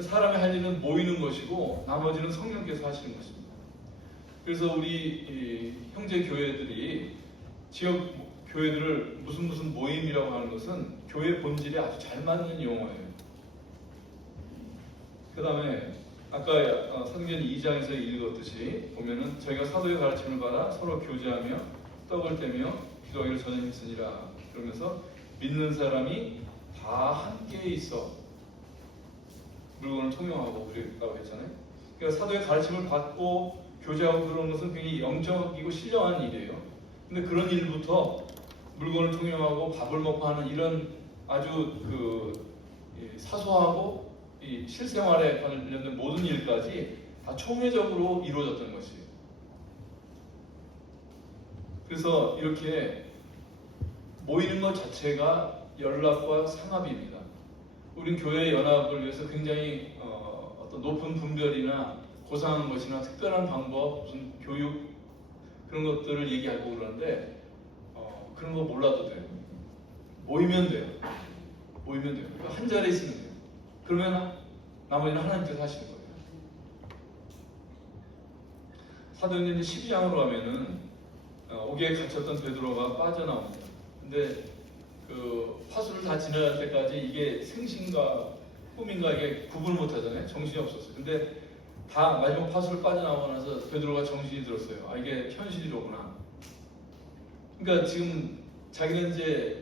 사람의 할 일은 모이는 것이고 나머지는 성령께서 하시는 것입니다. 그래서 우리 형제 교회들이 지역 교회들을 무슨 모임이라고 하는 것은 교회 본질에 아주 잘 맞는 용어예요. 그 다음에 아까 사도행전 2장에서 읽었듯이 보면은 저희가 사도의 가르침을 받아 서로 교제하며 떡을 떼며 기도하기를 전혀 힘쓰니라. 그러면서 믿는 사람이 다 함께 있어 물건을 통용하고 그랬다고 했잖아요. 그러니까 사도의 가르침을 받고 교제하고 그러는 것은 굉장히 영적이고 신령한 일이에요. 근데 그런 일부터 물건을 통용하고 밥을 먹고 하는 이런 아주 사소하고 이 실생활에 관련된 모든 일까지 다 총회적으로 이루어졌던 것이에요. 그래서 이렇게 모이는 것 자체가 연락과 상합입니다. 우린 교회 연합을 위해서 굉장히 어떤 높은 분별이나 고상한 것이나 특별한 방법, 무슨 교육 그런 것들을 얘기하고 그러는데 그런 거 몰라도 돼요. 모이면 돼요. 모이면 돼요. 한 자리에 있으면 돼요. 그러면 나머지는 하나님께서 하시는 거예요. 사도행전 12장으로 가면은 옥에 갇혔던 베드로가 빠져나옵니다. 근데 그 파수를 다 지나갈 때까지 이게 생신과 꿈인가 이게 구분을 못 하잖아요. 정신이 없었어요. 근데 다 마지막 파수를 빠져나오고 나서 베드로가 정신이 들었어요. 아, 이게 현실이로구나. 그러니까 지금 자기는 이제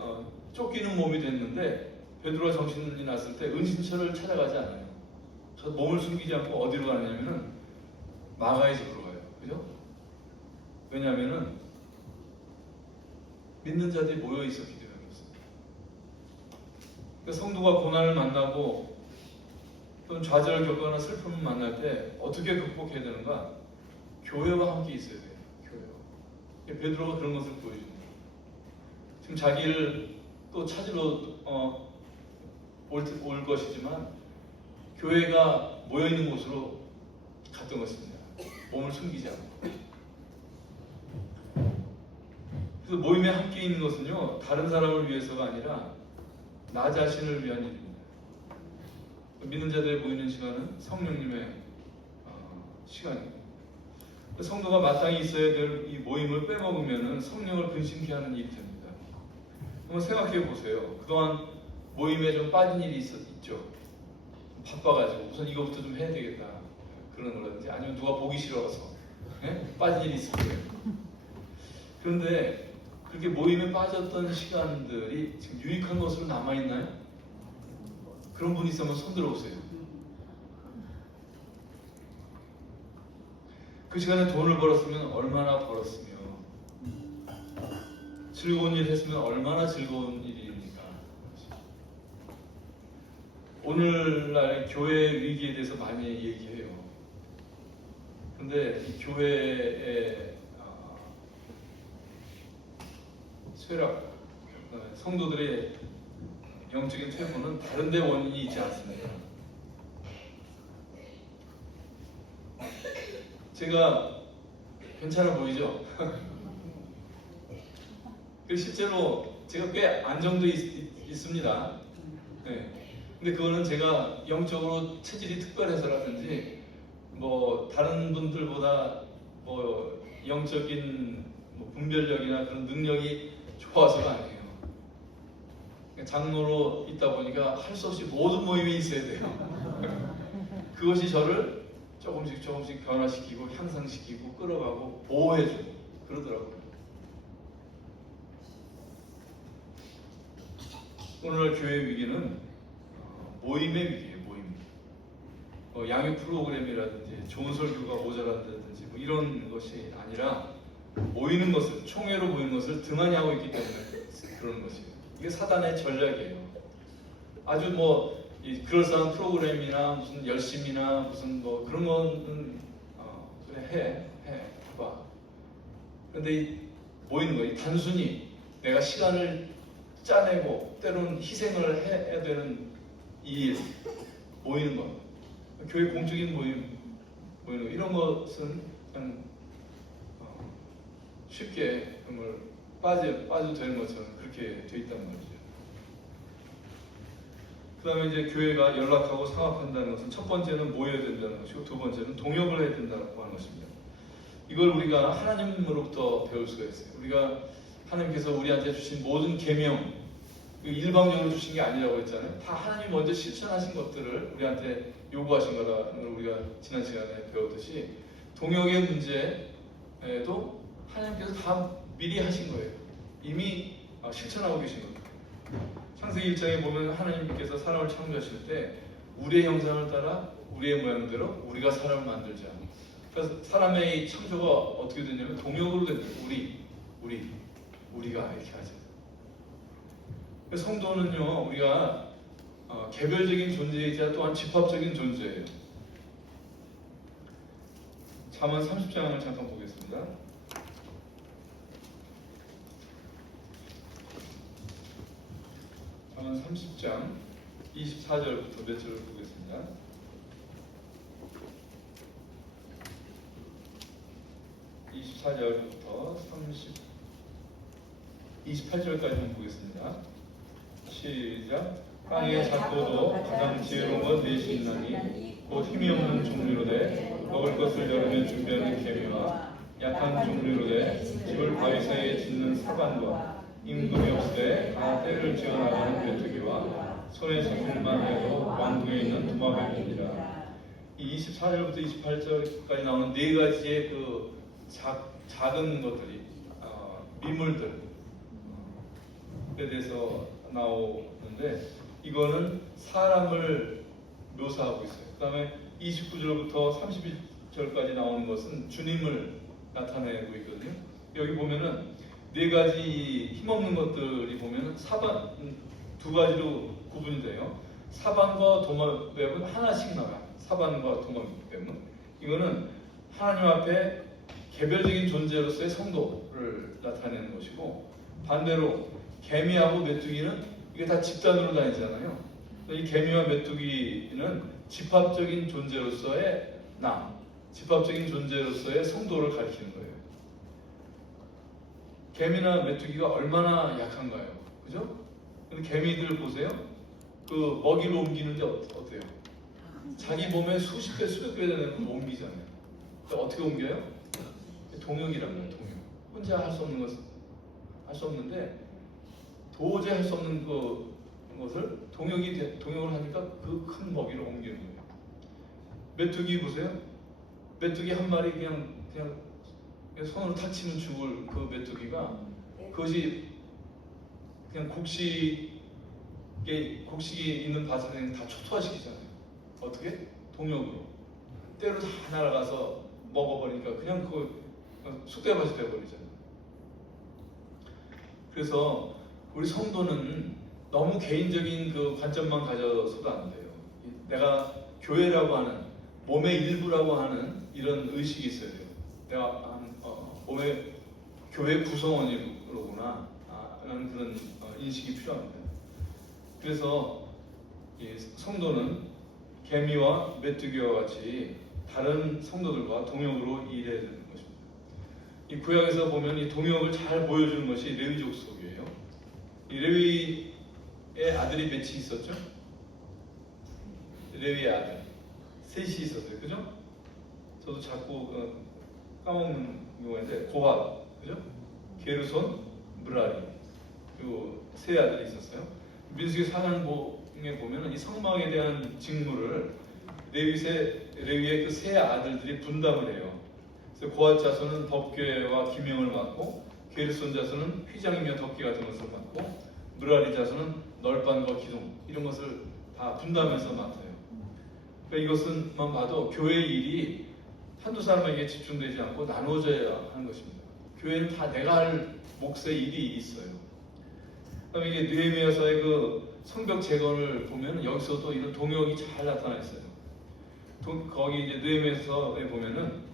쫓기는 몸이 됐는데 베드로가 정신이 났을 때 은신처를 찾아가지 않아요. 저 몸을 숨기지 않고 어디로 가냐면은 마가의 집으로 가요. 그죠? 왜냐하면은 믿는 자들이 모여 있었기 때문에 그렇습니다. 그러니까 성도가 고난을 만나고 또는 좌절을 겪거나 슬픔을 만날 때 어떻게 극복해야 되는가? 교회와 함께 있어야 돼요. 교회와. 베드로가 그런 것을 보여줍니다. 지금 자기를 또 찾으러 올 것이지만 교회가 모여있는 곳으로 갔던 것입니다. 몸을 숨기지 않고. 그래서 모임에 함께 있는 것은요, 다른 사람을 위해서가 아니라 나 자신을 위한 일입니다. 믿는 자들이 모이는 시간은 성령님의 시간입니다. 성도가 마땅히 있어야 될 이 모임을 빼먹으면 성령을 근심케 하는 일이 됩니다. 한번 생각해 보세요. 그동안 모임에 좀 빠진 일이 있죠. 바빠가지고 우선 이거부터 좀 해야 되겠다 그런 거라든지 아니면 누가 보기 싫어서 빠진 일이 있을 거예요. 그런데 그렇게 모임에 빠졌던 시간들이 지금 유익한 것으로 남아있나요? 그런 분이 있으면 손 들어보세요. 그 시간에 돈을 벌었으면 얼마나 벌었으며 즐거운 일 했으면 얼마나 즐거운 일입니까? 오늘날 교회 위기에 대해서 많이 얘기해요. 근데 이 교회의 쇠락, 성도들의 영적인 퇴보는 다른 데 원인이 있지 않습니다. 제가 괜찮아 보이죠? 실제로 제가 꽤 안정돼 있습니다. 네. 근데 그거는 제가 영적으로 체질이 특별해서라든지 뭐 다른 분들보다 뭐 영적인 뭐 분별력이나 그런 능력이 좋아서가 아니에요. 장로로 있다 보니까 할 수 없이 모든 모임에 있어야 돼요. 그것이 저를 조금씩 변화시키고 향상시키고 끌어가고 보호해주고 그러더라고요. 오늘날 교회 위기는 모임의 위기예요. 모임. 양육 프로그램이라든지 좋은 설교가 모자란다든지 뭐 이런 것이 아니라 모이는 것을, 총회로 모이는 것을 등한히 하고 있기 때문에 그런 것이에요. 이게 사단의 전략이에요. 아주 뭐 그럴싸한 프로그램이나 무슨 열심이나 무슨 뭐 그런 거는 그래 해 봐봐. 근데 모이는 거, 단순히 내가 시간을 짜내고 때로는 희생을 해야 되는 이 일, 모이는 것, 교회 공적인 모이는 것, 이런 것은 그냥 쉽게 정말 빠져도 되는 것처럼 그렇게 돼 있단 말이죠. 그 다음에 이제 교회가 연락하고 상합한다는 것은 첫 번째는 모여야 된다는 것이고 두 번째는 동역을 해야 된다고 하는 것입니다. 이걸 우리가 하나님으로부터 배울 수가 있어요. 우리가 하나님께서 우리한테 주신 모든 계명, 일방적으로 주신 게 아니라고 했잖아요. 다 하나님이 먼저 실천하신 것들을 우리한테 요구하신 거라는 걸 우리가 지난 시간에 배웠듯이 동역의 문제에도 하나님께서 다 미리 하신 거예요. 이미 실천하고 계신 겁니다. 창세기 1장에 보면 하나님께서 사람을 창조하실 때 우리의 형상을 따라 우리의 모양대로 우리가 사람을 만들자. 그래서 사람의 이 창조가 어떻게 되냐면 동역으로 된다. 우리가 이렇게 하죠. 그래서 성도는요, 우리가 개별적인 존재이자 또한 집합적인 존재예요. 잠언 30장을 잠깐 보겠습니다. 잠언 30장 24절부터 몇 절을 보겠습니다. 24절부터 28절까지만 보겠습니다. 시작. 땅의 작고도 가장 지혜로운 것 넷이 있나니 곧 힘이 없는 종류로되 먹을 것을 여름에 준비하는 개미와 약한 종류로되 집을 바위 사이에 짓는 사반과 임금이 없으되 다 때를 지어나가는 메뚜기와 손에 잡힐만 해도 왕궁에 있는 도마뱀이니라. 이 24절부터 28절까지 나오는 네 가지의 그 작은 것들이 미물들에 대해서 나오는데 이거는 사람을 묘사하고 있어요. 그 다음에 29절부터 31절까지 나오는 것은 주님을 나타내고 있거든요. 여기 보면은 네 가지 힘없는 것들이 보면은 사반 두 가지로 구분이 돼요. 사반과 도마뱀은 하나씩 나가요. 사반과 도마뱀은 이거는 하나님 앞에 개별적인 존재로서의 성도를 나타내는 것이고, 반대로 개미하고 메뚜기는 이게 다 집단으로 다니잖아요. 이 개미와 메뚜기는 집합적인 존재로서의 집합적인 존재로서의 성도를 가리키는 거예요. 개미나 메뚜기가 얼마나 약한가요? 그죠? 근데 개미들 보세요. 그 먹이를 옮기는데 어때요? 자기 몸에 수십 배, 수백 배 되는 걸 옮기잖아요. 어떻게 옮겨요? 동역이란 거예요. 동역. 혼자 할 수 없는 할 수 없는데 도저히 할 수 없는 것을 동역을 하니까 그 큰 먹이를 옮기는 거예요. 메뚜기 보세요. 메뚜기 한 마리 그냥 손으로 탁 치면 죽을 그 메뚜기가 그것이 그냥 곡식이 있는 밭을 그냥 다 초토화시키잖아요. 어떻게? 동역으로. 때로 다 날아가서 먹어버리니까 그냥 그 쑥대밭이 되어버리잖아요. 그래서 우리 성도는 너무 개인적인 그 관점만 가져서도 안 돼요. 내가 교회라고 하는, 몸의 일부라고 하는 이런 의식이 있어야 돼요. 내가 몸의 교회 구성원이로구나 라는 그런 인식이 필요합니다. 그래서 이 성도는 개미와 메뚜기와 같이 다른 성도들과 동역으로 일해야 되는 것입니다. 이 구약에서 보면 이 동역을 잘 보여주는 것이 레위 족속이에요. 이 레위의 아들이 몇이 있었죠? 레위의 아들 셋이 있었어요. 그죠? 저도 자꾸 까먹는 경우인데 고핫, 그죠? 게르손, 무라리, 그리고 세 아들이 있었어요. 민수기 4장에 보면은 이 성막에 대한 직무를 레위의 그 세 아들들이 분담을 해요. 그래서 고핫 자손은 덮개와 기명을 맡고, 게르손 자손은 휘장이며 덮개 같은 것을 맡고, 무라리 자손은 널빤과 기둥 이런 것을 다 분담해서 맡아요. 그러니까 이것은만 봐도 교회의 일이 한두 사람에게 집중되지 않고 나누어져야 하는 것입니다. 교회는 다 내가 할 몫의 일이 있어요. 그다음에 이게 느헤미야서의 그 성벽 재건을 보면 여기서도 이런 동역이 잘 나타나 있어요. 거기 이제 느헤미야서에 보면은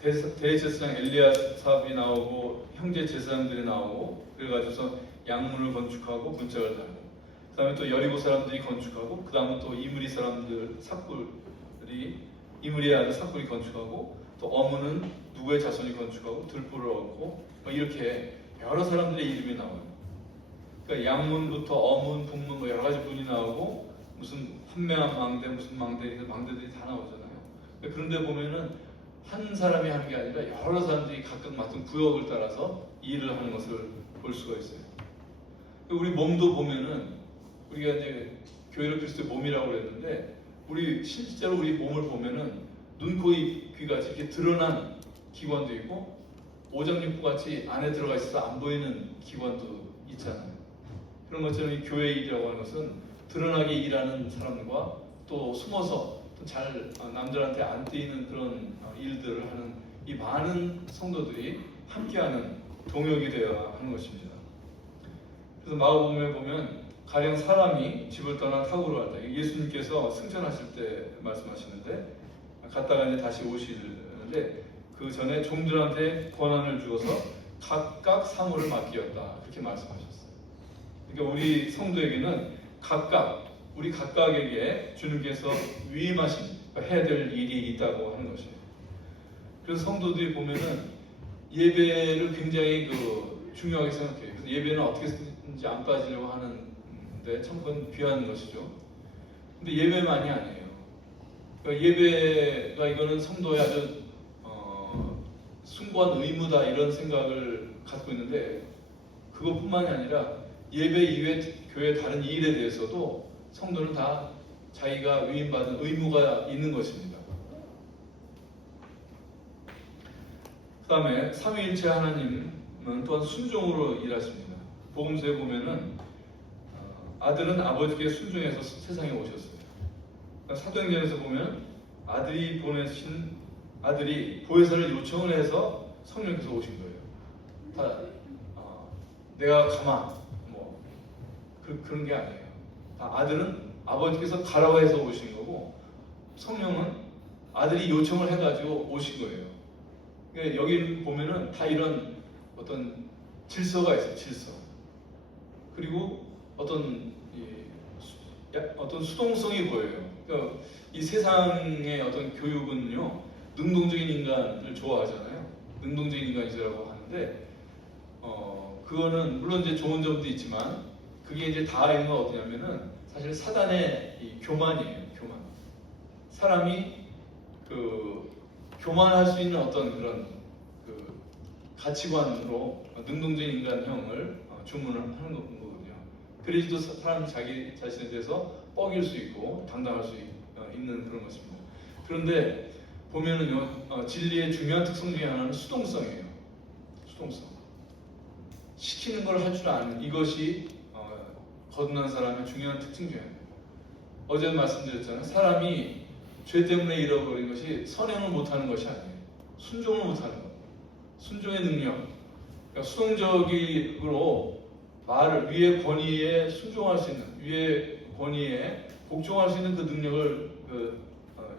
대제사장 엘리야삽이 나오고 형제 제사장들이 나오고 그래가지고서 양문을 건축하고 문짝을 달고, 그 다음에 또 여리고 사람들이 건축하고, 그 다음에 또 이므리 사람들 이므리의 아들 삭굴이 건축하고, 또 어문은 누구의 자손이 건축하고 들보를 얻고, 이렇게 여러 사람들의 이름이 나와요. 그러니까 양문부터 어문, 북문 여러 가지 분이 나오고, 무슨 한매한 망대, 무슨 망대들이 다 나오잖아요. 그런데 보면은 한 사람이 하는 게 아니라 여러 사람들이 각각 맡은 구역을 따라서 일을 하는 것을 볼 수가 있어요. 우리 몸도 보면은 우리가 이제 교회를 그리스도의 몸이라고 그랬는데, 우리 실제로 우리 몸을 보면은 눈, 코, 입, 귀같이 이렇게 드러난 기관도 있고, 오장육부 같이 안에 들어가 있어서 안 보이는 기관도 있잖아요. 그런 것처럼 이 교회 일이라고 하는 것은 드러나게 일하는 사람과 또 숨어서 또 잘 남들한테 안 띄는 그런 일들을 하는 이 많은 성도들이 함께하는 동역이 되어야 하는 것입니다. 그래서 마가복음에 보면 가령 사람이 집을 떠나 탁으로 갔다. 예수님께서 승천하실 때 말씀하시는데 갔다가 이제 다시 오시는데 그 전에 종들한테 권한을 주어서 각각 사물을 맡기었다. 그렇게 말씀하셨어요. 그러니까 우리 성도에게는 우리 각각에게 주님께서 위임하신 해야 될 일이 있다고 하는 것이에요. 그래서 성도들이 보면은 예배를 굉장히 중요하게 생각해요. 그래서 예배는 어떻게든지 안 빠지려고 하는데 참 그건 귀한 것이죠. 근데 예배만이 아니에요. 그러니까 예배가 이거는 성도의 아주 숭고한 의무다 이런 생각을 갖고 있는데 그것뿐만이 아니라 예배 이외 교회 다른 일에 대해서도 성도는 다 자기가 위임받은 의무가 있는 것입니다. 그 다음에 삼위일체 하나님은 또한 순종으로 일하십니다. 복음서에 보면은 아들은 아버지께 순종해서 세상에 오셨어요. 그러니까 사도행전에서 보면 아들이 보혜사를 요청을 해서 성령께서 오신 거예요. 다 내가 가마 그런 게 아니에요. 아들은 아버지께서 가라고 해서 오신 거고 성령은 아들이 요청을 해가지고 오신 거예요. 그러니까 여기 보면은 다 이런 어떤 질서가 있어요. 질서. 그리고 어떤 수동성이 보여요. 그러니까 이 세상의 어떤 교육은요, 능동적인 인간을 좋아하잖아요. 능동적인 인간이라고 하는데, 그거는 물론 이제 좋은 점도 있지만, 그게 이제 다 있는 건 어디냐면은 사실 사단의 이 교만이에요. 교만. 사람이 교만할 수 있는 어떤 그런 가치관으로 능동적인 인간형을 주문을 하는 거거든요. 그래야지도 사람이 자기 자신에 대해서 뻐길 수 있고 당당할 수 있는 그런 것입니다. 그런데 보면은요, 진리의 중요한 특성 중에 하나는 수동성이에요. 수동성. 시키는 걸 할 줄 아는 이것이 거듭난 사람의 중요한 특징 중에 하나예요. 어제 말씀드렸잖아요. 사람이 죄 때문에 잃어버린 것이 선행을 못하는 것이 아니에요. 순종을 못하는 것. 순종의 능력. 그러니까 수동적으로 말을 위의 권위에 순종할 수 있는, 위의 권위에 복종할 수 있는 그 능력을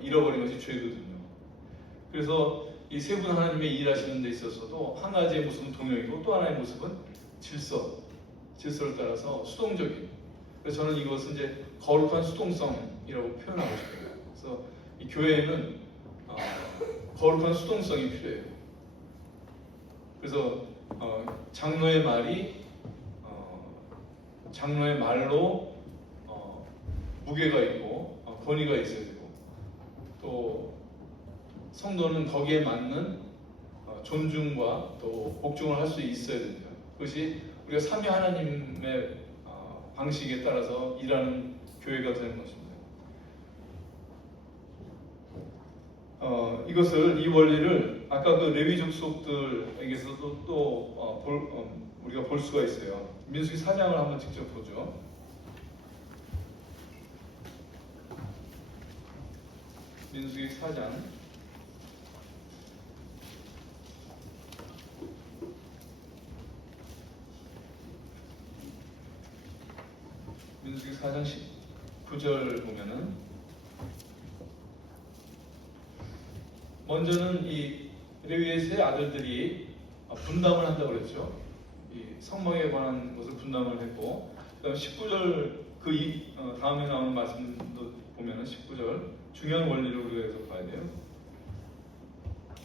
잃어버린 것이 죄거든요. 그래서 이 세 분 하나님의 일하시는 데 있어서도 한 가지의 모습은 동역이고 또 하나의 모습은 질서를 따라서 수동적인. 그래서 저는 이것은 이제 거룩한 수동성이라고 표현하고 싶어요. 그래서 이 교회에는 거룩한 수동성이 필요해요. 그래서 장로의 말로 무게가 있고 권위가 있어야 되고 또 성도는 거기에 맞는 존중과 또 복종을 할 수 있어야 됩니다. 그것이 우리가 삼위 하나님의 방식에 따라서 일하는 교회가 되는 것입니다. 이 원리를 아까 그 레위 족속들에게서도 또 우리가 볼 수가 있어요. 민수기 4장을 한번 직접 보죠. 민수기 4장 민수기 4장 19절 보면은 먼저는 이 레위의 세 아들들이 분담을 한다고 그랬죠. 이 성막에 관한 것을 분담을 했고, 그다음 19절 다음에 나오는 말씀도 보면은 19절 중요한 원리를 우리가 여기서 봐야 돼요.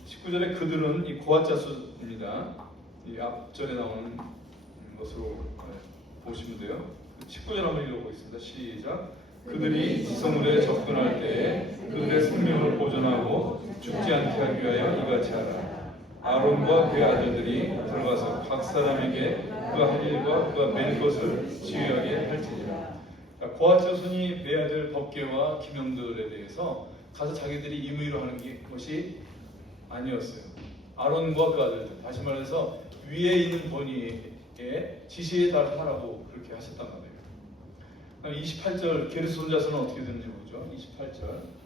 19절에 그들은 이 고앗자수입니다. 이 앞절에 나오는 것으로 보시면 돼요. 19절 한번 읽어보겠습니다. 시작. 그들이 지성물에 접근할 때에 그들의 생명을 보존하고 죽지 않게 하기 위하여 이같이 하라. 아론과 그의 아들들이 들어가서 각 사람에게 그가 할 일과 그가 맬 것을 지휘하게 할지니라. 그러니까 고앗 자손이 매야 될 법궤와 기명들에 대해서 가서 자기들이 임의로 하는 것이 아니었어요. 아론과 그 아들들, 다시 말해서 위에 있는 권위의 지시에 따라 하라고 그렇게 하셨단 말이에요. 28절 게르손 자손은 어떻게 되는지 보죠. 28절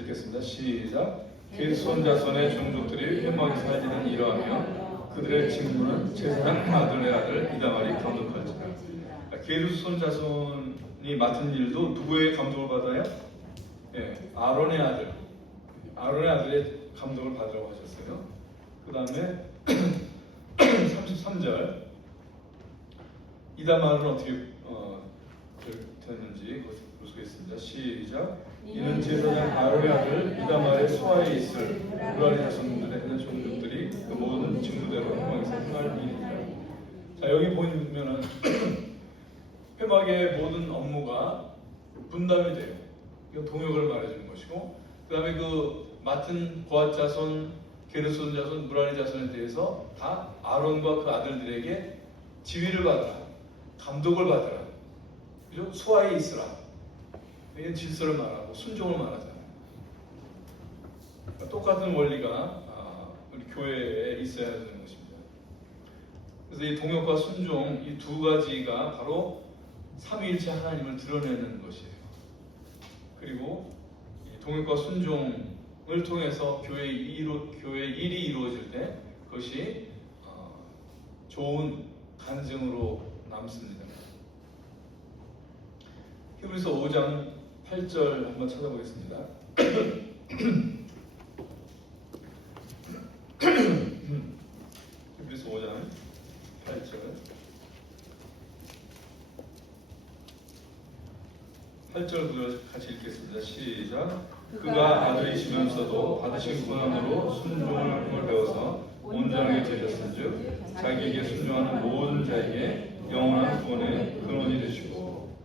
읽겠습니다. 시작. 게르손 자손의 종족들이 회막에서 할 일은 이러하며 그들의 직무는 제사장 아들의 아들 이다말이 감독할지라. 게르손 자손이 맡은 일도 누구의 감독을 받아요? 예, 아론의 아들의 감독을 받으라고 하셨어요. 그 다음에 33절 이다말은 어떻게 됐는지 보겠습니다. 시작. 이는 제사장 아론의 아들 이다말의 소하에 있을 무라리 자손들의 종족들이 그 모든 직무대로 회막에서 행할 일이니라. 자, 여기 보면은 회막의 모든 업무가 분담이 돼요. 이건 동역을 말해주는 것이고, 그 다음에 그 맡은 고앗 자손, 게르손 자손, 무라리 자손에 대해서 다 아론과 그 아들들에게 지휘를 받아라, 감독을 받아라, 그죠? 수하에 있으라. 이게 질서를 말하고 순종을 말하잖아요. 똑같은 원리가 우리 교회에 있어야 되는 것입니다. 그래서 이 동역과 순종, 이 두 가지가 바로 삼위일체 하나님을 드러내는 것이에요. 그리고 이 동역과 순종을 통해서 교회 일이 이루어질 때 그것이 좋은 간증으로 남습니다. 히브리서 5장 8절 한번 찾아보겠습니다. 히브리서 5장 8절 8절 9절 같이 읽겠습니다. 시작. 그가 아들이시면서도 받으신 고난으로 순종을 배워서 온전하게 되셨은즉 자기에게 순종하는 모든 자에게 영원한 구원의 근원이 되시고.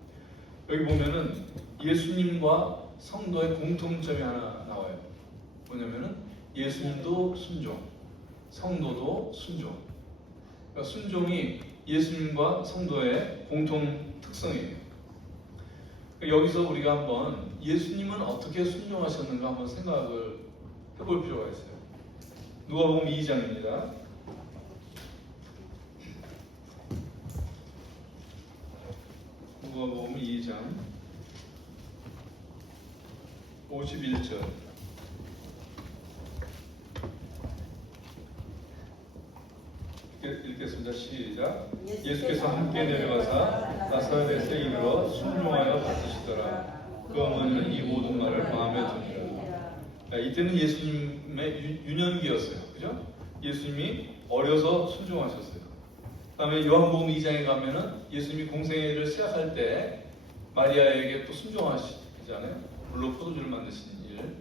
여기 보면은 예수님과 성도의 공통점이 하나 나와요. 뭐냐면은 예수님도 순종, 성도도 순종. 그러니까 순종이 예수님과 성도의 공통 특성이에요. 여기서 우리가 한번 예수님은 어떻게 순종하셨는가 한번 생각을 해볼 필요가 있어요. 누가복음 2장입니다. 누가복음 2장 51절 읽겠습니다. 시작. 예수께서 함께 내려가사 나사렛에 이르러 순종하여 받으시더라. 그 어머니는 이 모든 말을 마음에 듭니다. 이때는 예수님의 유년기였어요. 그죠? 예수님이 어려서 순종하셨어요. 그 다음에 요한복음 2장에 가면은 예수님이 공생애를 시작할 때 마리아에게 또 순종하시잖아요. 물로 포도주를 만드시는 일.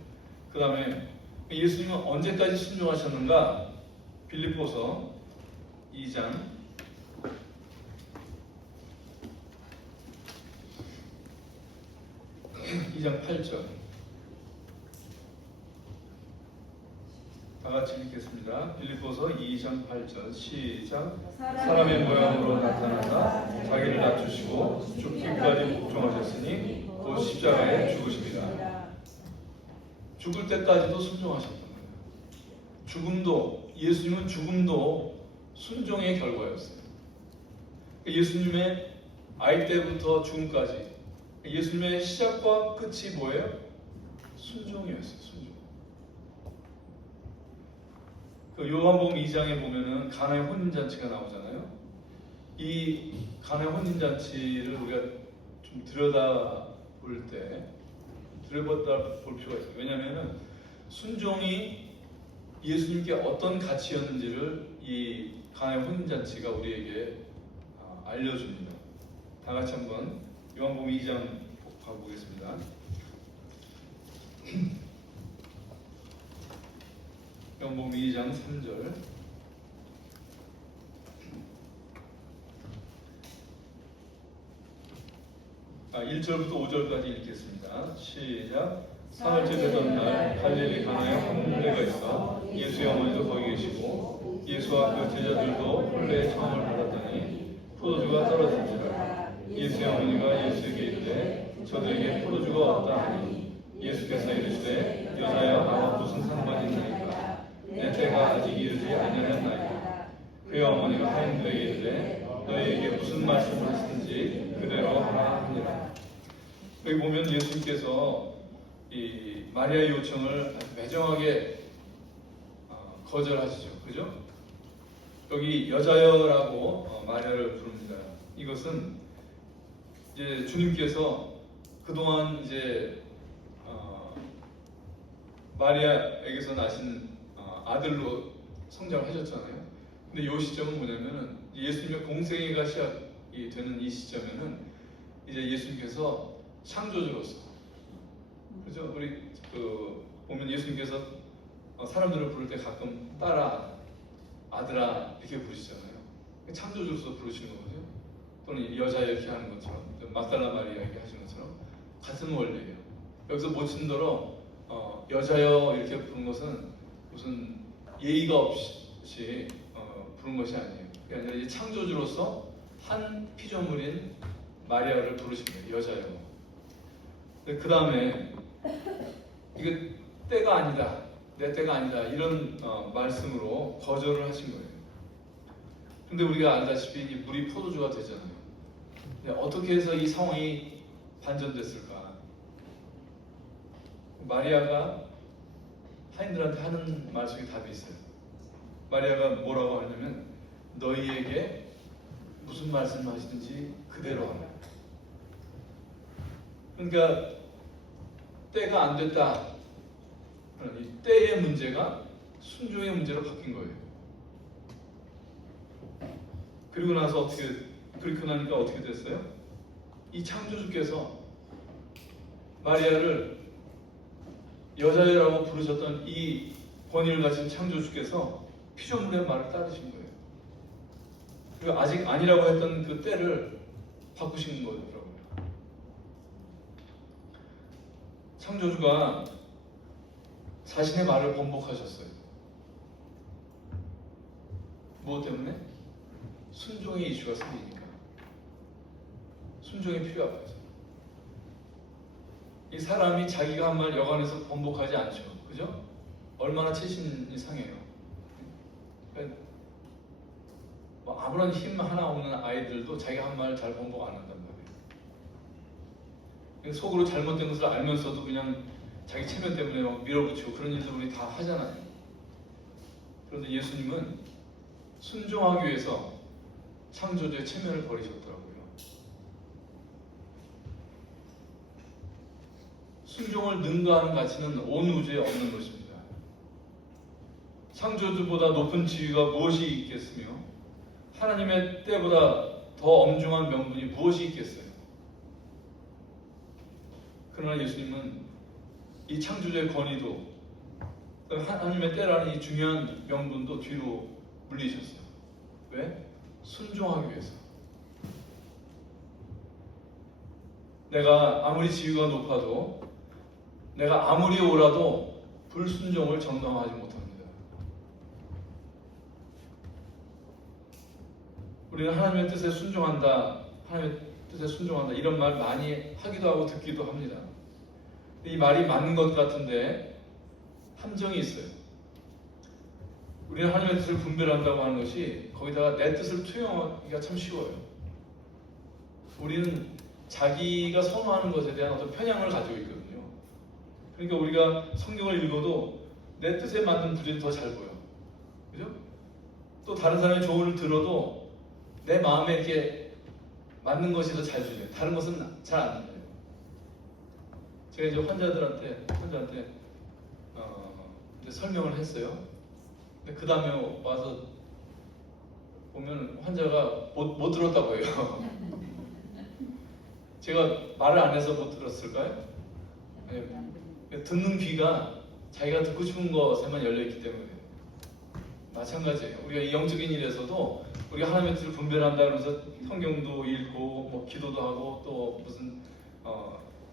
그 다음에 예수님은 언제까지 순종하셨는가? 빌립보서 2장 8절 다 같이 읽겠습니다. 빌립보서 2장 8절 시작. 사람의 모양으로 나타나사 자기를 낮추시고 죽기까지 복종하셨으니 곧 십자가에 죽으십니다. 죽을 때까지도 순종하셨던 거예요. 죽음도, 예수님은 죽음도 순종의 결과였어요. 예수님의 아이 때부터 죽음까지 예수님의 시작과 끝이 뭐예요? 순종이었어요. 순종. 그 요한복음 2장에 보면은 가나의 혼인잔치가 나오잖아요. 이 가나의 혼인잔치를 우리가 좀 들여다볼 필요가 있어요. 왜냐하면은 순종이 예수님께 어떤 가치였는지를 이 가나의 혼인잔치가 우리에게 알려줍니다. 다 같이 한번 요한복음 2장 가보겠습니다. 요한복음 2장 3절 1절부터 5절까지 읽겠습니다. 시작. 사흘째 되던 날 갈릴리 가나에 한 혼례가 있어 예수의 어머니도 거기 계시고 예수와 그 제자들도 혼례의 청함을 받았더니 포도주가 떨어진지라. 예수의 어머니가 예수에게 이르되 저들에게 포도주가 없다 하니 예수께서 이르시되 여자여 나와 무슨 상관이 있나이까 내 때가 아직 이르지 아니하였나이다. 그의 어머니가 하인들에게 이르되 너희에게 무슨 말씀을 하시든지 그대로 하라 하니라. 여기 보면 예수님께서 이 마리아의 요청을 아주 매정하게 거절하시죠. 그죠? 여기 여자여라고 마리아를 부릅니다. 이것은 이제 주님께서 그동안 이제 마리아에게서 나신 아들로 성장하셨잖아요. 근데 이 시점은 뭐냐면은 예수님의 공생애가 시작이 되는 이 시점에는 이제 예수님께서 창조주로서, 그죠? 우리 보면 예수님께서 사람들을 부를 때 가끔 딸아, 아들아 이렇게 부르시잖아요. 창조주로서 부르시는 거거든요. 또는 여자 이렇게 하는 것처럼, 막달라 마리아 이렇게 하시는 것처럼 같은 원리예요. 여기서 모친더러 여자여 이렇게 부른 것은 무슨 예의가 없이 부른 것이 아니에요. 그게 아니라 이 창조주로서 한 피조물인 마리아를 부르십니다. 여자여. 그 다음에 이거 때가 아니다, 내 때가 아니다 이런 말씀으로 거절을 하신 거예요. 근데 우리가 알다시피 이 물이 포도주가 되잖아요. 근데 어떻게 해서 이 상황이 반전됐을까? 마리아가 하인들한테 하는 말 속에 답이 있어요. 마리아가 뭐라고 하냐면 너희에게 무슨 말씀을 하시든지 그대로 하라. 그러니까 때가 안 됐다. 이 때의 문제가 순종의 문제로 바뀐 거예요. 그리고 나서 그렇게 나니까 어떻게 됐어요? 이 창조주께서 마리아를 여자애라고 부르셨던 이 권위를 가진 창조주께서 피조물의 말을 따르신 거예요. 그리고 아직 아니라고 했던 그 때를 바꾸신 거더라고요. 창조주가 자신의 말을 번복하셨어요. 무엇 때문에? 순종의 이슈가 생기니까. 순종이 필요하죠. 이 사람이 자기가 한 말 여간해서 번복하지 않죠. 그죠? 얼마나 채신이 상해요. 그러니까 뭐 아무런 힘 하나 없는 아이들도 자기가 한 말 잘 번복 안 한단 말이에요. 속으로 잘못된 것을 알면서도 그냥 자기 체면 때문에 막 밀어붙이고 그런 일도 우리 다 하잖아요. 그런데 예수님은 순종하기 위해서 창조주의 체면을 버리셨더라고요. 순종을 능가하는 가치는 온 우주에 없는 것입니다. 창조주보다 높은 지위가 무엇이 있겠으며 하나님의 때보다 더 엄중한 명분이 무엇이 있겠어요? 그러나 예수님은 이 창조주의 권위도 하나님의 때라는 이 중요한 명분도 뒤로 물리셨어요. 왜? 순종하기 위해서. 내가 아무리 지위가 높아도 내가 아무리 옳아도 불순종을 정당화하지 못합니다. 우리는 하나님의 뜻에 순종한다, 하나님의 뜻에 순종한다 이런 말 많이 하기도 하고 듣기도 합니다. 이 말이 맞는 것 같은데 함정이 있어요. 우리는 하나님의 뜻을 분별한다고 하는 것이 거기다가 내 뜻을 투영하기가 참 쉬워요. 우리는 자기가 선호하는 것에 대한 어떤 편향을 가지고 있거든요. 그러니까 우리가 성경을 읽어도 내 뜻에 맞는 구절이 더 잘 보여. 그죠? 또 다른 사람의 조언을 들어도 내 마음에 이렇게 맞는 것이 더 잘 들려요. 다른 것은 잘 안 들려요. 제가 이제 환자한테 이제 설명을 했어요. 근데 그 다음에 와서 보면 환자가 못 들었다고 해요. 제가 말을 안 해서 못 들었을까요? 아니, 듣는 귀가 자기가 듣고 싶은 것에만 열려있기 때문에 마찬가지예요. 우리가 이 영적인 일에서도 우리가 하나님의 뜻을 분별한다 그러면서 성경도 읽고 뭐 기도도 하고 또 무슨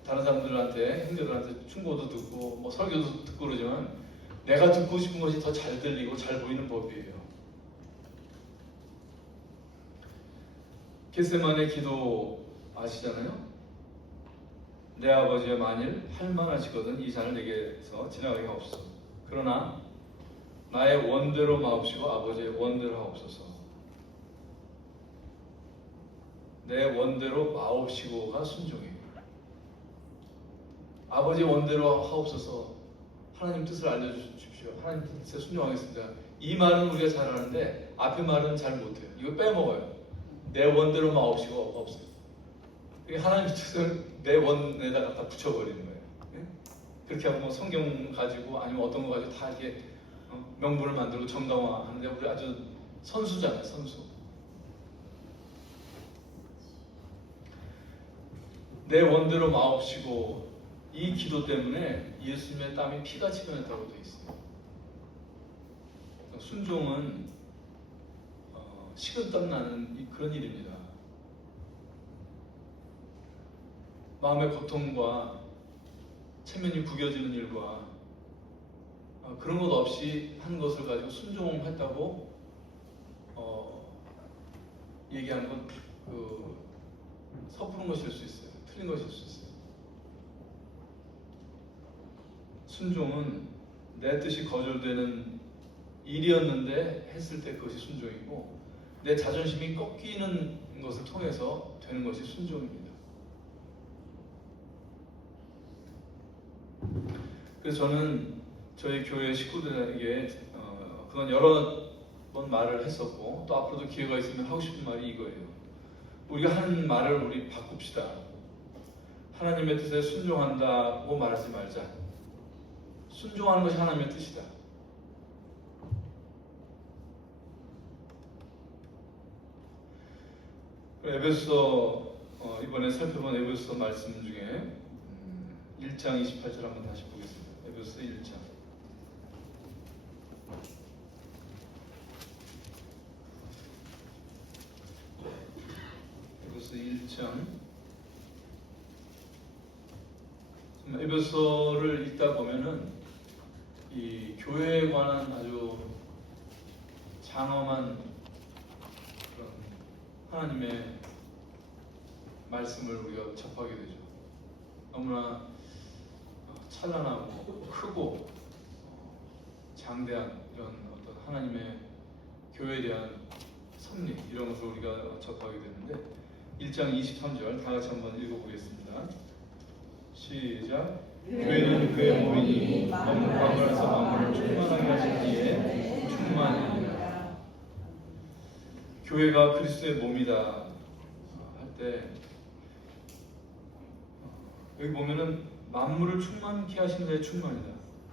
다른 사람들한테 형제들한테 충고도 듣고 뭐 설교도 듣고 그러지만 내가 듣고 싶은 것이 더 잘 들리고 잘 보이는 법이에요. 겟세마네 기도 아시잖아요? 내 아버지여 만일 할만하시거든 이 잔을 내게서 지나가기가 없어. 그러나 나의 원대로 마옵시고 아버지의 원대로 하옵소서. 내 원대로 마옵시고가 순종이에요. 아버지 원대로 하옵소서, 하나님 뜻을 알려주십시오, 하나님 뜻에 순종하겠습니다. 이 말은 우리가 잘 아는데 앞에 말은 잘 못해요. 이거 빼먹어요. 내 원대로 마옵시고 없어요. 하나님 뜻을 내 원에다 갖다 붙여버리는 거예요. 그렇게 하고 뭐 성경 가지고 아니면 어떤 거 가지고 다 이렇게 명분을 만들고 정당화하는데 우리 아주 선수잖아요, 선수. 내 원대로 마옵시고, 이 기도 때문에 예수님의 땀이 피같이 변했다고 되어 있어요. 순종은 식은땀 나는 그런 일입니다. 마음의 고통과 체면이 구겨지는 일과 그런 것 없이 한 것을 가지고 순종했다고 얘기하는 건 섣부른 것일 수 있어요. 틀린 것일 수 있어요. 순종은 내 뜻이 거절되는 일이었는데 했을 때 그것이 순종이고, 내 자존심이 꺾이는 것을 통해서 되는 것이 순종입니다. 그래서 저는 저희 교회 식구들에게 그건 여러 번 말을 했었고, 또 앞으로도 기회가 있으면 하고 싶은 말이 이거예요. 우리가 하는 말을 우리 바꿉시다. 하나님의 뜻에 순종한다고 말하지 말자. 순종하는 것이 하나님의 뜻이다. 에베소, 이번에 살펴본 에베소 말씀 중에 1장 28절 한번 다시 보겠습니다. 에베소 1장. 에베소 1장. 에베소를 읽다 보면은 이 교회에 관한 아주 장엄한 그런 하나님의 말씀을 우리가 접하게 되죠. 너무나 찬란하고 크고 장대한 이런 어떤 하나님의 교회에 대한 섭리, 이런 것을 우리가 접하게 되는데, 1장 23절 다 같이 한번 읽어보겠습니다. 시작. 교회는 그의 몸이니 만물에서 만물을 충만하게 하시기에 충만이니라. 교회가 그리스도의 몸이다 할 때 여기 보면은 만물을 충만케 하신 데의 충만이다.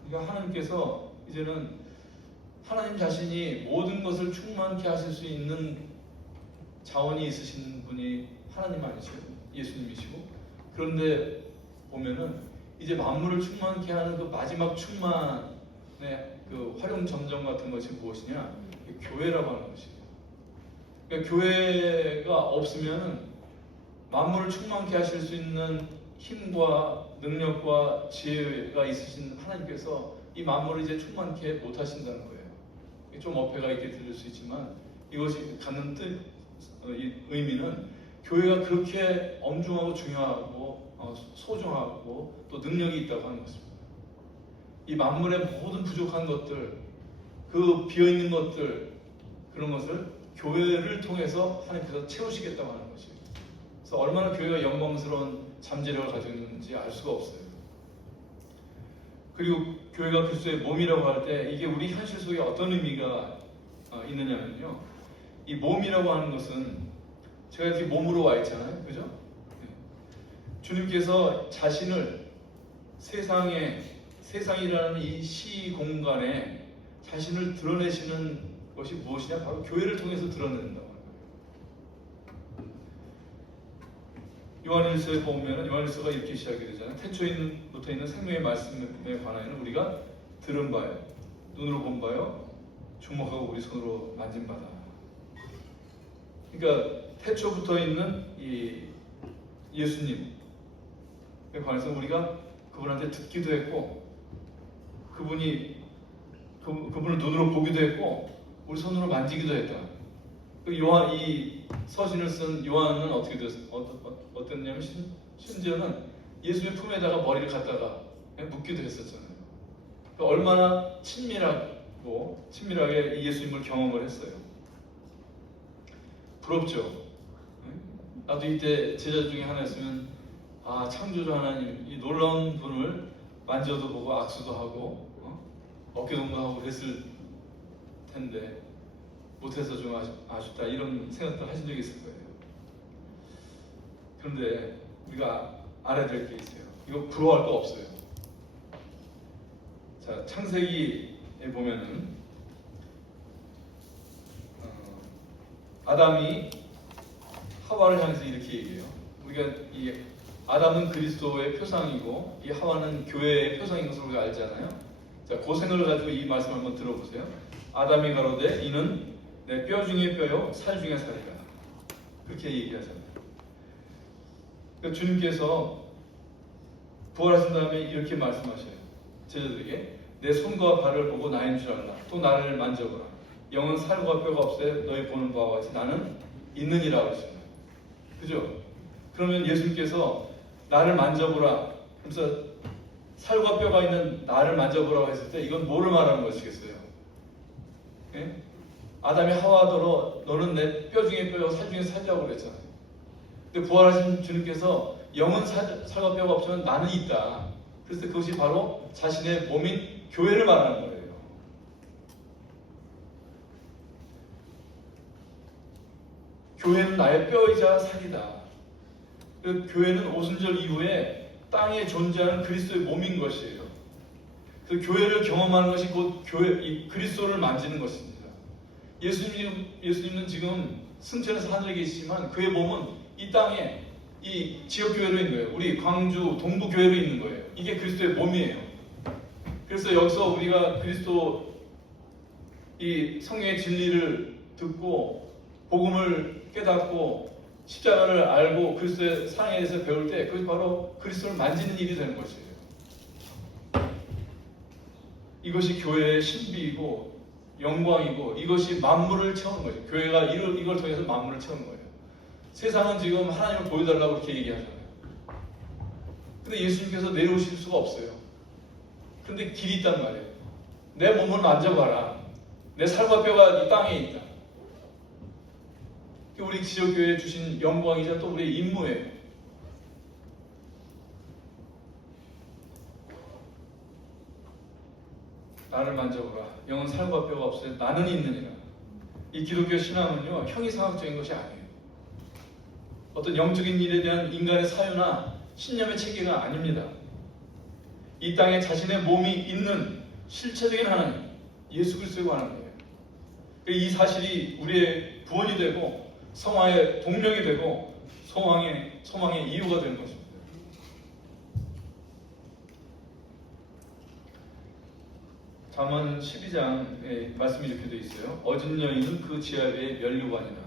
그러니까 하나님께서 이제는 하나님 자신이 모든 것을 충만케 하실 수 있는 자원이 있으신 분이 하나님 아니시고 예수님이시고, 그런데 보면은 이제 만물을 충만케 하는 그 마지막 충만의 그 활용 점정 같은 것이 무엇이냐? 교회라고 하는 것이에요. 그러니까 교회가 없으면은 만물을 충만케 하실 수 있는 힘과 능력과 지혜가 있으신 하나님께서 이 만물을 이제 충만케 못 하신다는 거예요. 좀 어폐가 있게 들릴 수 있지만 이것이 갖는 뜻, 의미는 교회가 그렇게 엄중하고 중요하고 소중하고 또 능력이 있다고 하는 것입니다. 이 만물의 모든 부족한 것들, 그 비어있는 것들, 그런 것을 교회를 통해서 하나님께서 채우시겠다고 하는 것이에요. 그래서 얼마나 교회가 영광스러운 잠재력을 가지고 있는지 알 수가 없어요. 그리고 교회가 그리스도의 몸이라고 할 때 이게 우리 현실 속에 어떤 의미가 있느냐면요, 이 몸이라고 하는 것은 제가 이렇게 몸으로 와 있잖아요, 그죠? 주님께서 자신을 세상이라는 이 시공간에 자신을 드러내시는 것이 무엇이냐? 바로 교회를 통해서 드러낸다고 하는 거예요. 요한일서에 보면 요한일서가 이렇게 시작이 되잖아요. 태초부터 있는 생명의 말씀에 관하여는 우리가 들은 바요, 눈으로 본 바요, 주목하고 우리 손으로 만진 바다. 그러니까 태초부터 있는 이 예수님에 관해서 우리가 그분한테 듣기도 했고, 그분을 눈으로 보기도 했고, 우리 손으로 만지기도 했다. 요한, 이 서신을 쓴 요한은 어떻게 어땠냐면 심지어는 예수의 품에다가 머리를 갖다가 묻기도 했었잖아요. 그러니까 얼마나 친밀하게 예수님을 경험을 했어요. 부럽죠? 나도 이때 제자 중에 하나였으면 창조주 하나님 이 놀라운 분을 만져도 보고 악수도 하고 어깨동무 하고 그랬을 텐데 못해서 좀 아쉽다 이런 생각도 하신 적이 있을 거예요. 그런데 우리가 알아야 될 게 있어요. 이거 부러워할 거 없어요. 자, 창세기에 보면은 아담이 하와를 향해서 이렇게 얘기해요. 우리가 이 아담은 그리스도의 표상이고 이 하와는 교회의 표상인 것을 우리가 알잖아요. 자, 그 생각을 가지고 이 말씀 한번 들어보세요. 아담이 가로되 이는 내 뼈 중에 뼈요 살 중에 살이라. 그렇게 얘기하잖아요. 그러니까 주님께서 부활하신 다음에 이렇게 말씀하셔요. 제자들에게 내 손과 발을 보고 나인 줄 알라. 또 나를 만져보라. 영은 살과 뼈가 없애 너희 보는 바와 같이 나는 있느니라 하셨어요. 그죠? 그러면 예수님께서 나를 만져보라. 그래서 살과 뼈가 있는 나를 만져보라고 했을 때 이건 뭐를 말하는 것이겠어요? 예? 아담이 하와더러 너는 내 뼈 중에 뼈요 살 중에 살이라고 그랬잖아요. 근데 부활하신 주님께서 영은 살과 뼈가 없지만 나는 있다. 그래서 그것이 바로 자신의 몸인 교회를 말하는 거예요. 교회는 나의 뼈이자 살이다. 그 교회는 오순절 이후에 땅에 존재하는 그리스도의 몸인 것이에요. 그 교회를 경험하는 것이 곧 이 그리스도를 만지는 것입니다. 예수님은 지금 승천해서 하늘에 계시지만 그의 몸은 이 땅에 이 지역 교회로 있는 거예요. 우리 광주 동부 교회로 있는 거예요. 이게 그리스도의 몸이에요. 그래서 여기서 우리가 그리스도 이 성령의 진리를 듣고 복음을 깨닫고 십자가를 알고 그리스도의 사랑에 대해서 배울 때 그것이 바로 그리스도를 만지는 일이 되는 것이에요. 이것이 교회의 신비이고 영광이고 이것이 만물을 채우는 거죠. 교회가 이걸 통해서 만물을 채우는 거예요. 세상은 지금 하나님을 보여달라고 그렇게 얘기하잖아요. 근데 예수님께서 내려오실 수가 없어요. 근데 길이 있단 말이에요. 내 몸을 만져봐라. 내 살과 뼈가 이 땅에 있다. 우리 지역교회에 주신 영광이자 또 우리의 임무예요. 나를 만져보라. 영은 살과 뼈가 없어요. 나는 있느니라. 이 기독교 신앙은요, 형이상학적인 것이 아니에요. 어떤 영적인 일에 대한 인간의 사유나 신념의 체계가 아닙니다. 이 땅에 자신의 몸이 있는 실체적인 하나님, 예수 그리스도에 관한 거예요. 이 사실이 우리의 구원이 되고 성화의 동력이 되고 소망의 이유가 되는 것입니다. 잠언 12장에 말씀이 이렇게 되어 있어요. 어진 여인은 그 지하의 면류관이다.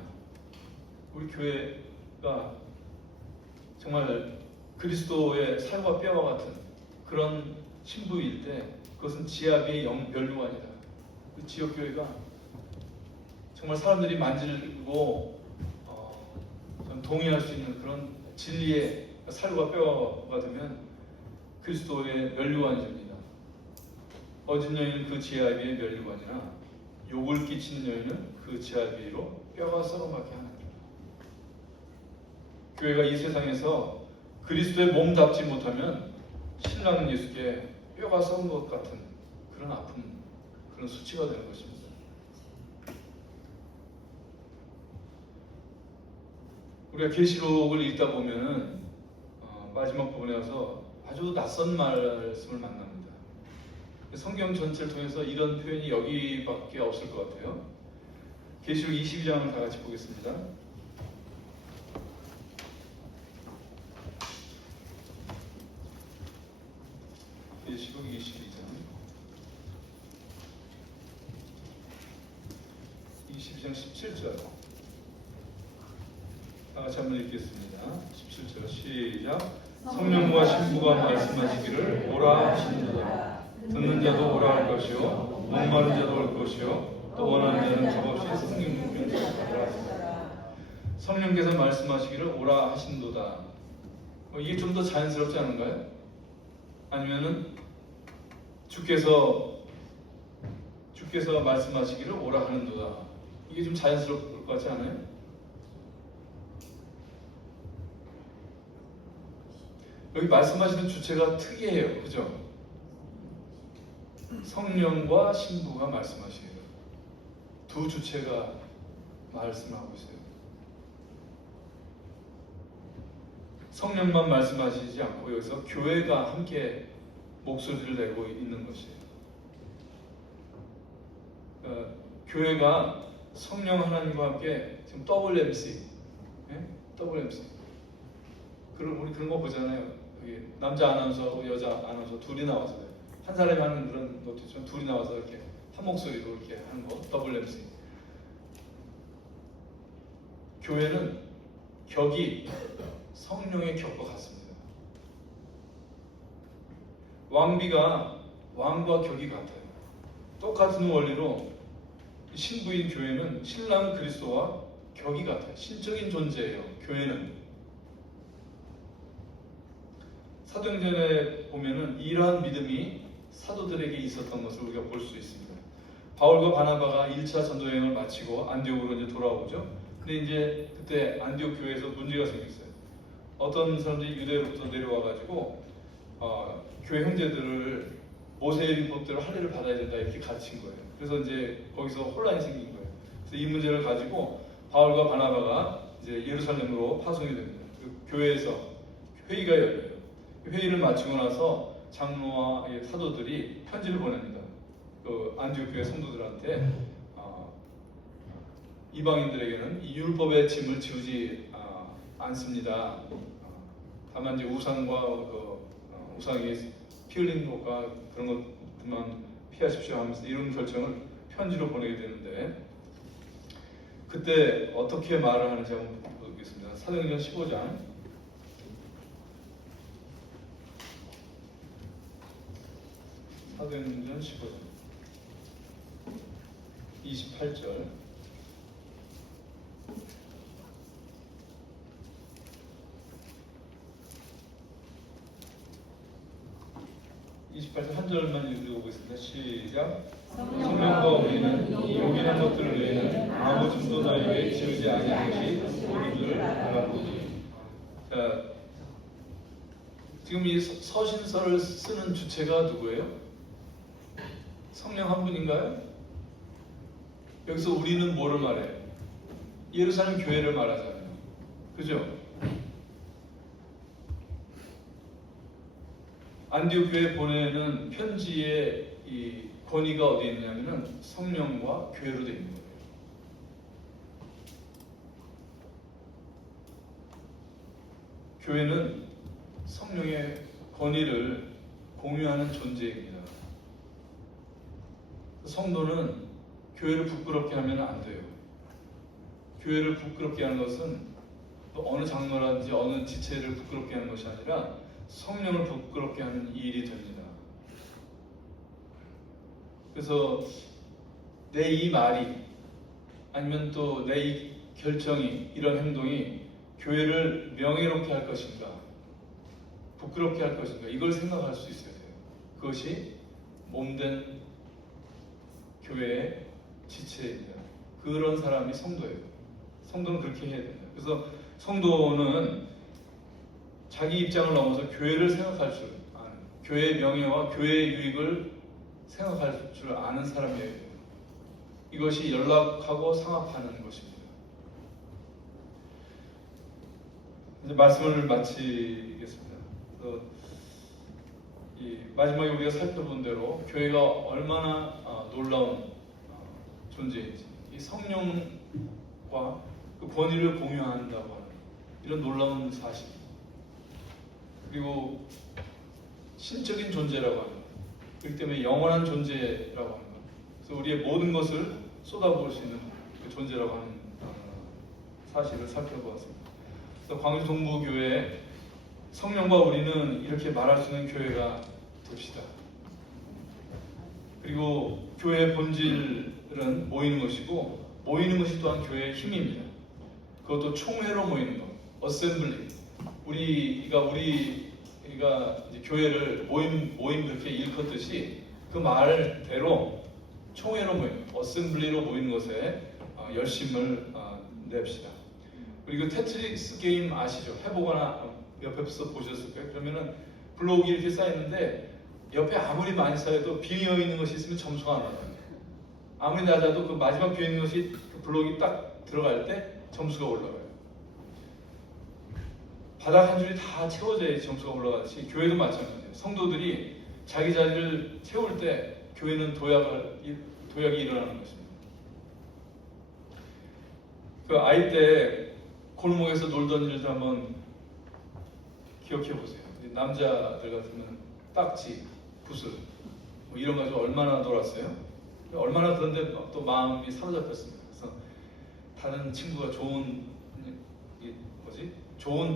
우리 교회가 정말 그리스도의 살과 뼈와 같은 그런 신부일 때 그것은 지하의 면류관이다. 그 지역교회가 정말 사람들이 만지고 동의할 수 있는 그런 진리의 살과 뼈가 되면 그리스도의 면류관이 됩니다. 어진 여인은 그 지하비의 면류관이나 욕을 끼치는 여인은 그 지하비로 뼈가 썩어가게 하느니라. 교회가 이 세상에서 그리스도의 몸답지 못하면 신랑 예수께 뼈가 썩은 것 같은 그런 아픔, 그런 수치가 되는 것입니다. 우리가 계시록을 읽다 보면 마지막 부분에 와서 아주 낯선 말씀을 만납니다. 성경 전체를 통해서 이런 표현이 여기밖에 없을 것 같아요. 계시록 22장을 다 같이 보겠습니다. 계시록 22장 17절 다 같이 한번 읽겠습니다. 17절 시작. 성령과 신부가 말씀하시기를 오라 하시는도다. 듣는 자도 오라 할 것이요 목마른 자도 올 것이요 또 원하는 자는 값없이 성령 받으라 하시니라. 성령께서 말씀하시기를 오라 하신도다. 이게 좀 더 자연스럽지 않은가요? 아니면은 주께서 말씀하시기를 오라 하는도다. 이게 좀 자연스러울 것 같지 않아요? 여기 말씀하시는 주체가 특이해요. 그죠? 성령과 신부가 말씀하시네요. 두 주체가 말씀하고 있어요. 성령만 말씀하시지 않고 여기서 교회가 함께 목소리를 내고 있는 것이에요. 교회가 성령 하나님과 함께 지금 WMC, 예? WMC. 우리 그런 거 보잖아요. 여기 남자 아나운서하고 여자 아나운서 둘이 나와서 한 사람이 하는 그런 것도 있지만 둘이 나와서 이렇게 한 목소리로 이렇게 하는 거 WMC. 교회는 격이 성령의 격과 같습니다. 왕비가 왕과 격이 같아요. 똑같은 원리로 신부인 교회는 신랑 그리스도와 격이 같아요. 신적인 존재예요. 교회는. 사도행전에 보면은 이러한 믿음이 사도들에게 있었던 것을 우리가 볼 수 있습니다. 바울과 바나바가 1차 전도여행을 마치고 안디옥으로 이제 돌아오죠. 근데 이제 그때 안디옥 교회에서 문제가 생겼어요. 어떤 사람들이 유대로부터 내려와가지고 교회 형제들을 모세의 율법대로 할례를 받아야 된다 이렇게 가르친 거예요. 그래서 이제 거기서 혼란이 생긴 거예요. 그래서 이 문제를 가지고 바울과 바나바가 이제 예루살렘으로 파송이 됩니다. 그 교회에서 회의가 열려요. 회의를 마치고 나서 장로와 사도들이 편지를 보냅니다. 그 안디옥 교회 성도들한테 이방인들에게는 이 율법의 짐을 지우지 않습니다. 다만 이제 우상과 우상에 피 흘린 것과 그런 것들만 피하십시오 하면서 이런 결정을 편지로 보내게 되는데 그때 어떻게 말을 하는지 한번 보겠습니다. 사도행전 15장 15장 28절 28절 한 절만 읽어보겠습니다. 시작. 성령과 우리는 이 요긴한 것들을 외에는 아무 짐도 너희에게 지우지 아니한 것이 우리들을 알아보니. 자, 지금 이 서신서를 쓰는 주체가 누구예요? 성령 한 분인가요? 여기서 우리는 뭐를 말해요? 예루살렘 교회를 말하잖아요. 그죠? 안디옥 교회에 보내는 편지의 이 권위가 어디에 있냐면은 성령과 교회로 되어 있는 거예요. 교회는 성령의 권위를 공유하는 존재입니다. 성도는 교회를 부끄럽게 하면 안 돼요. 교회를 부끄럽게 하는 것은 어느 장로라든지 어느 지체를 부끄럽게 하는 것이 아니라 성령을 부끄럽게 하는 일이 됩니다. 그래서 내 이 말이 아니면 또 내 이 결정이 이런 행동이 교회를 명예롭게 할 것인가 부끄럽게 할 것인가 이걸 생각할 수 있어야 돼요. 그것이 몸된 교회의 지체입니다. 그런 사람이 성도예요. 성도는 그렇게 해야 됩니다. 그래서 성도는 자기 입장을 넘어서 교회를 생각할 줄 아는, 교회의 명예와 교회의 유익을 생각할 줄 아는 사람이어야 돼요. 이것이 연락하고 상합하는 것입니다. 이제 말씀을 마치겠습니다. 그래서 이 마지막에 우리가 살펴본 대로 교회가 얼마나 놀라운 존재인지, 이 성령과 그 권위를 공유한다고 하는 이런 놀라운 사실, 그리고 신적인 존재라고 하는 것, 그렇기 때문에 영원한 존재라고 하는 것, 그래서 우리의 모든 것을 쏟아부을 수 있는 그 존재라고 하는 사실을 살펴보았습니다. 그래서 광주 동부교회 성령과 우리는 이렇게 말할 수 있는 교회가 됩시다. 그리고 교회의 본질은 모이는 것이고 모이는 것이 또한 교회의 힘입니다. 그것도 총회로 모이는 것, 어셈블리. 우리가 이제 교회를 모임 그렇게 일컫듯이 그 말대로 총회로 모이는 것, 어셈블리로 모이는 것에 열심을 냅시다. 그리고 테트리스 게임 아시죠? 해보거나 옆에서 보셨을 거예요. 그러면은 블록이 이렇게 쌓였는데 옆에 아무리 많이 쌓여도 비어 있는 것이 있으면 점수가 안 나와요. 아무리 낮아도 그 마지막 비어 있는 것이 그 블록이 딱 들어갈 때 점수가 올라가요. 바닥 한 줄이 다 채워져야 점수가 올라가듯이 교회도 마찬가지예요. 성도들이 자기 자리를 채울 때 교회는 도약이 일어나는 것입니다. 그 아이 때 골목에서 놀던 일도 한번 기억해 보세요. 남자들 같으면 딱지, 붓을 뭐 이런 거 가지고 얼마나 놀았어요? 얼마나 그런데 또 마음이 사로잡혔습니다. 그래서 다른 친구가 좋은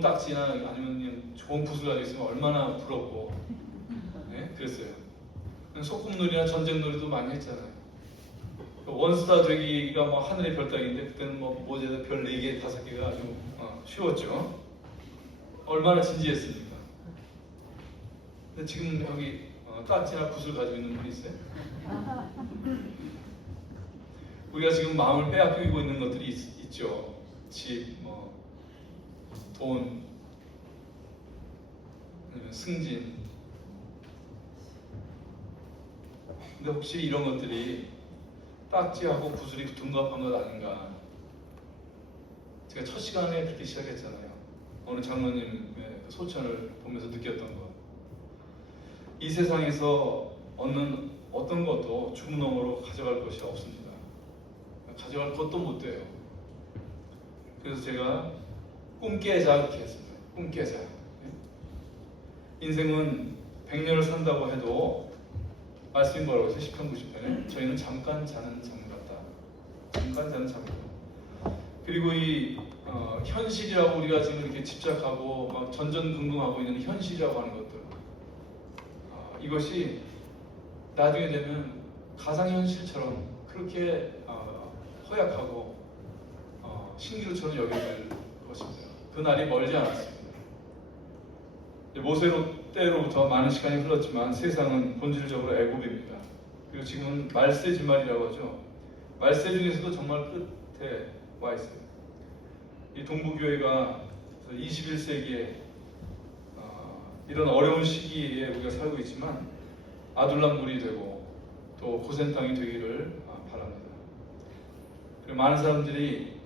딱지나 아니면 그냥 좋은 붓을 가지고 있으면 얼마나 부럽고, 네? 그랬어요. 소꿉놀이나 전쟁놀이도 많이 했잖아요. 원스타 되기가 뭐 하늘의 별 따기인데 그때는 뭐 모자에 별 4개, 5개가 아주 쉬웠죠. 얼마나 진지했습니까? 근데 지금 여기 딱지나 붓을 가지고 있는 분이 있어요? 우리가 지금 마음을 빼앗기고 있는 것들이 있죠. 집, 돈, 승진. 근데 혹시 이런 것들이 딱지하고 붓이 둔갑한 것 아닌가? 제가 첫 시간에 그렇게 시작했잖아요. 어느 장로님의 소천을 보면서 느꼈던 것. 이 세상에서 얻는 어떤 것도 주문형으로 가져갈 것이 없습니다. 가져갈 것도 못 돼요. 그래서 제가 꿈 깨자 이렇게 했습니다. 꿈 깨자. 인생은 100년을 산다고 해도 말씀이 뭐라고 했어요? 10편 90편에 저희는 잠깐 자는 잠 같다. 잠깐 자는 잠 같다. 그리고 이 현실이라고 우리가 지금 이렇게 집착하고 막 전전긍긍하고 있는 현실이라고 하는 것들, 이것이 나중에 되면 가상현실처럼 그렇게 허약하고 신기루처럼 여겨질 것입니다. 그 날이 멀지 않았습니다. 모세 때로부터 많은 시간이 흘렀지만 세상은 본질적으로 애굽입니다. 그리고 지금은 말세지말이라고 하죠. 말세 중에서도 정말 끝에 와 있어요. 이 동부교회가 21세기에 이런 어려운 시기에 우리가 살고 있지만 아둘람물이 되고 또 고센 땅이 되기를 바랍니다. 그리고 많은 사람들이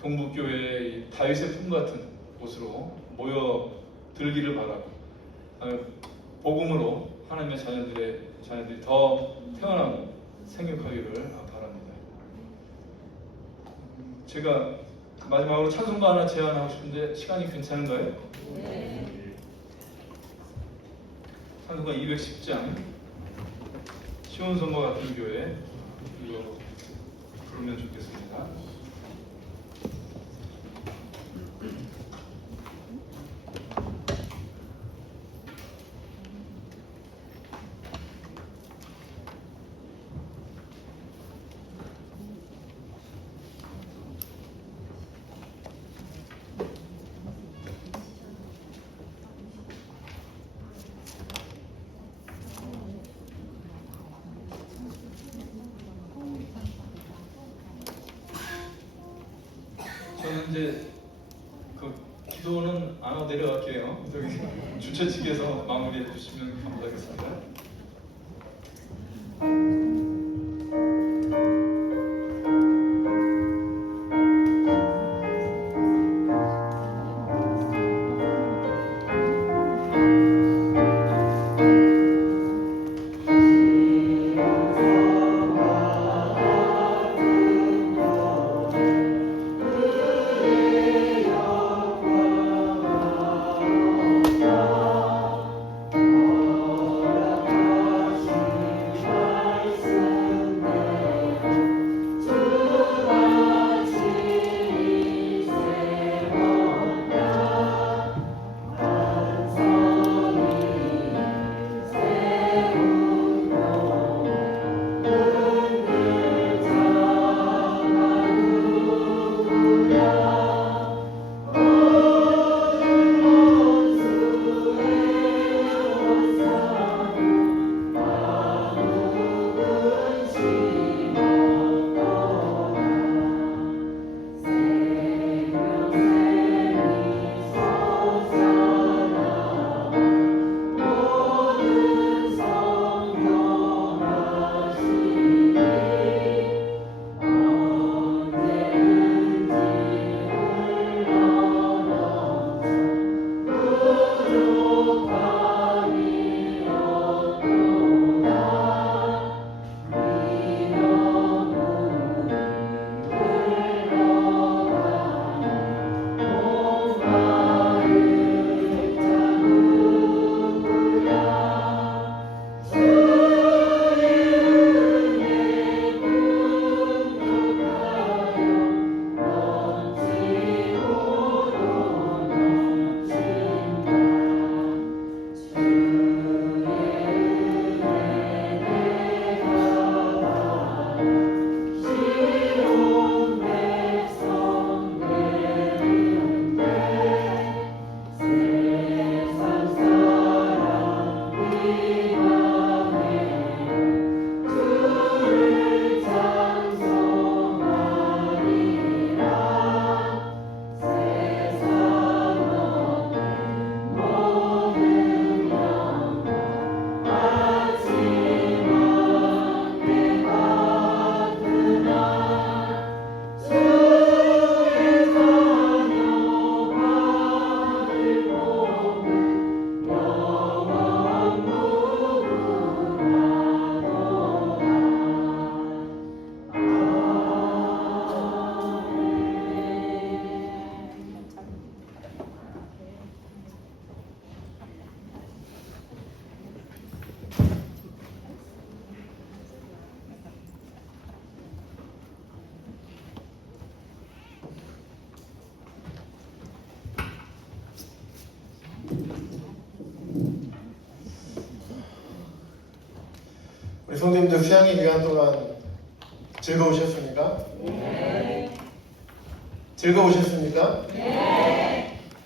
동부교회의 다윗의 품 같은 곳으로 모여 들기를 바라고 복음으로 하나님의 자녀들이 더 태어나고 생육하기를 바랍니다. 제가 마지막으로 찬송가 하나 제안하고 싶은데 시간이 괜찮은가요? 네. 찬송가 210장 시온성과 같은 교회 이거 부르면 좋겠습니다. 저는 이제 그 기도는 안 하고 내려갈게요. 저기 주최 측에서 마무리해 주시면 감사하겠습니다. 우리 성도님들 수양의 기간 동안 즐거우셨습니까? 즐거우셨습니까?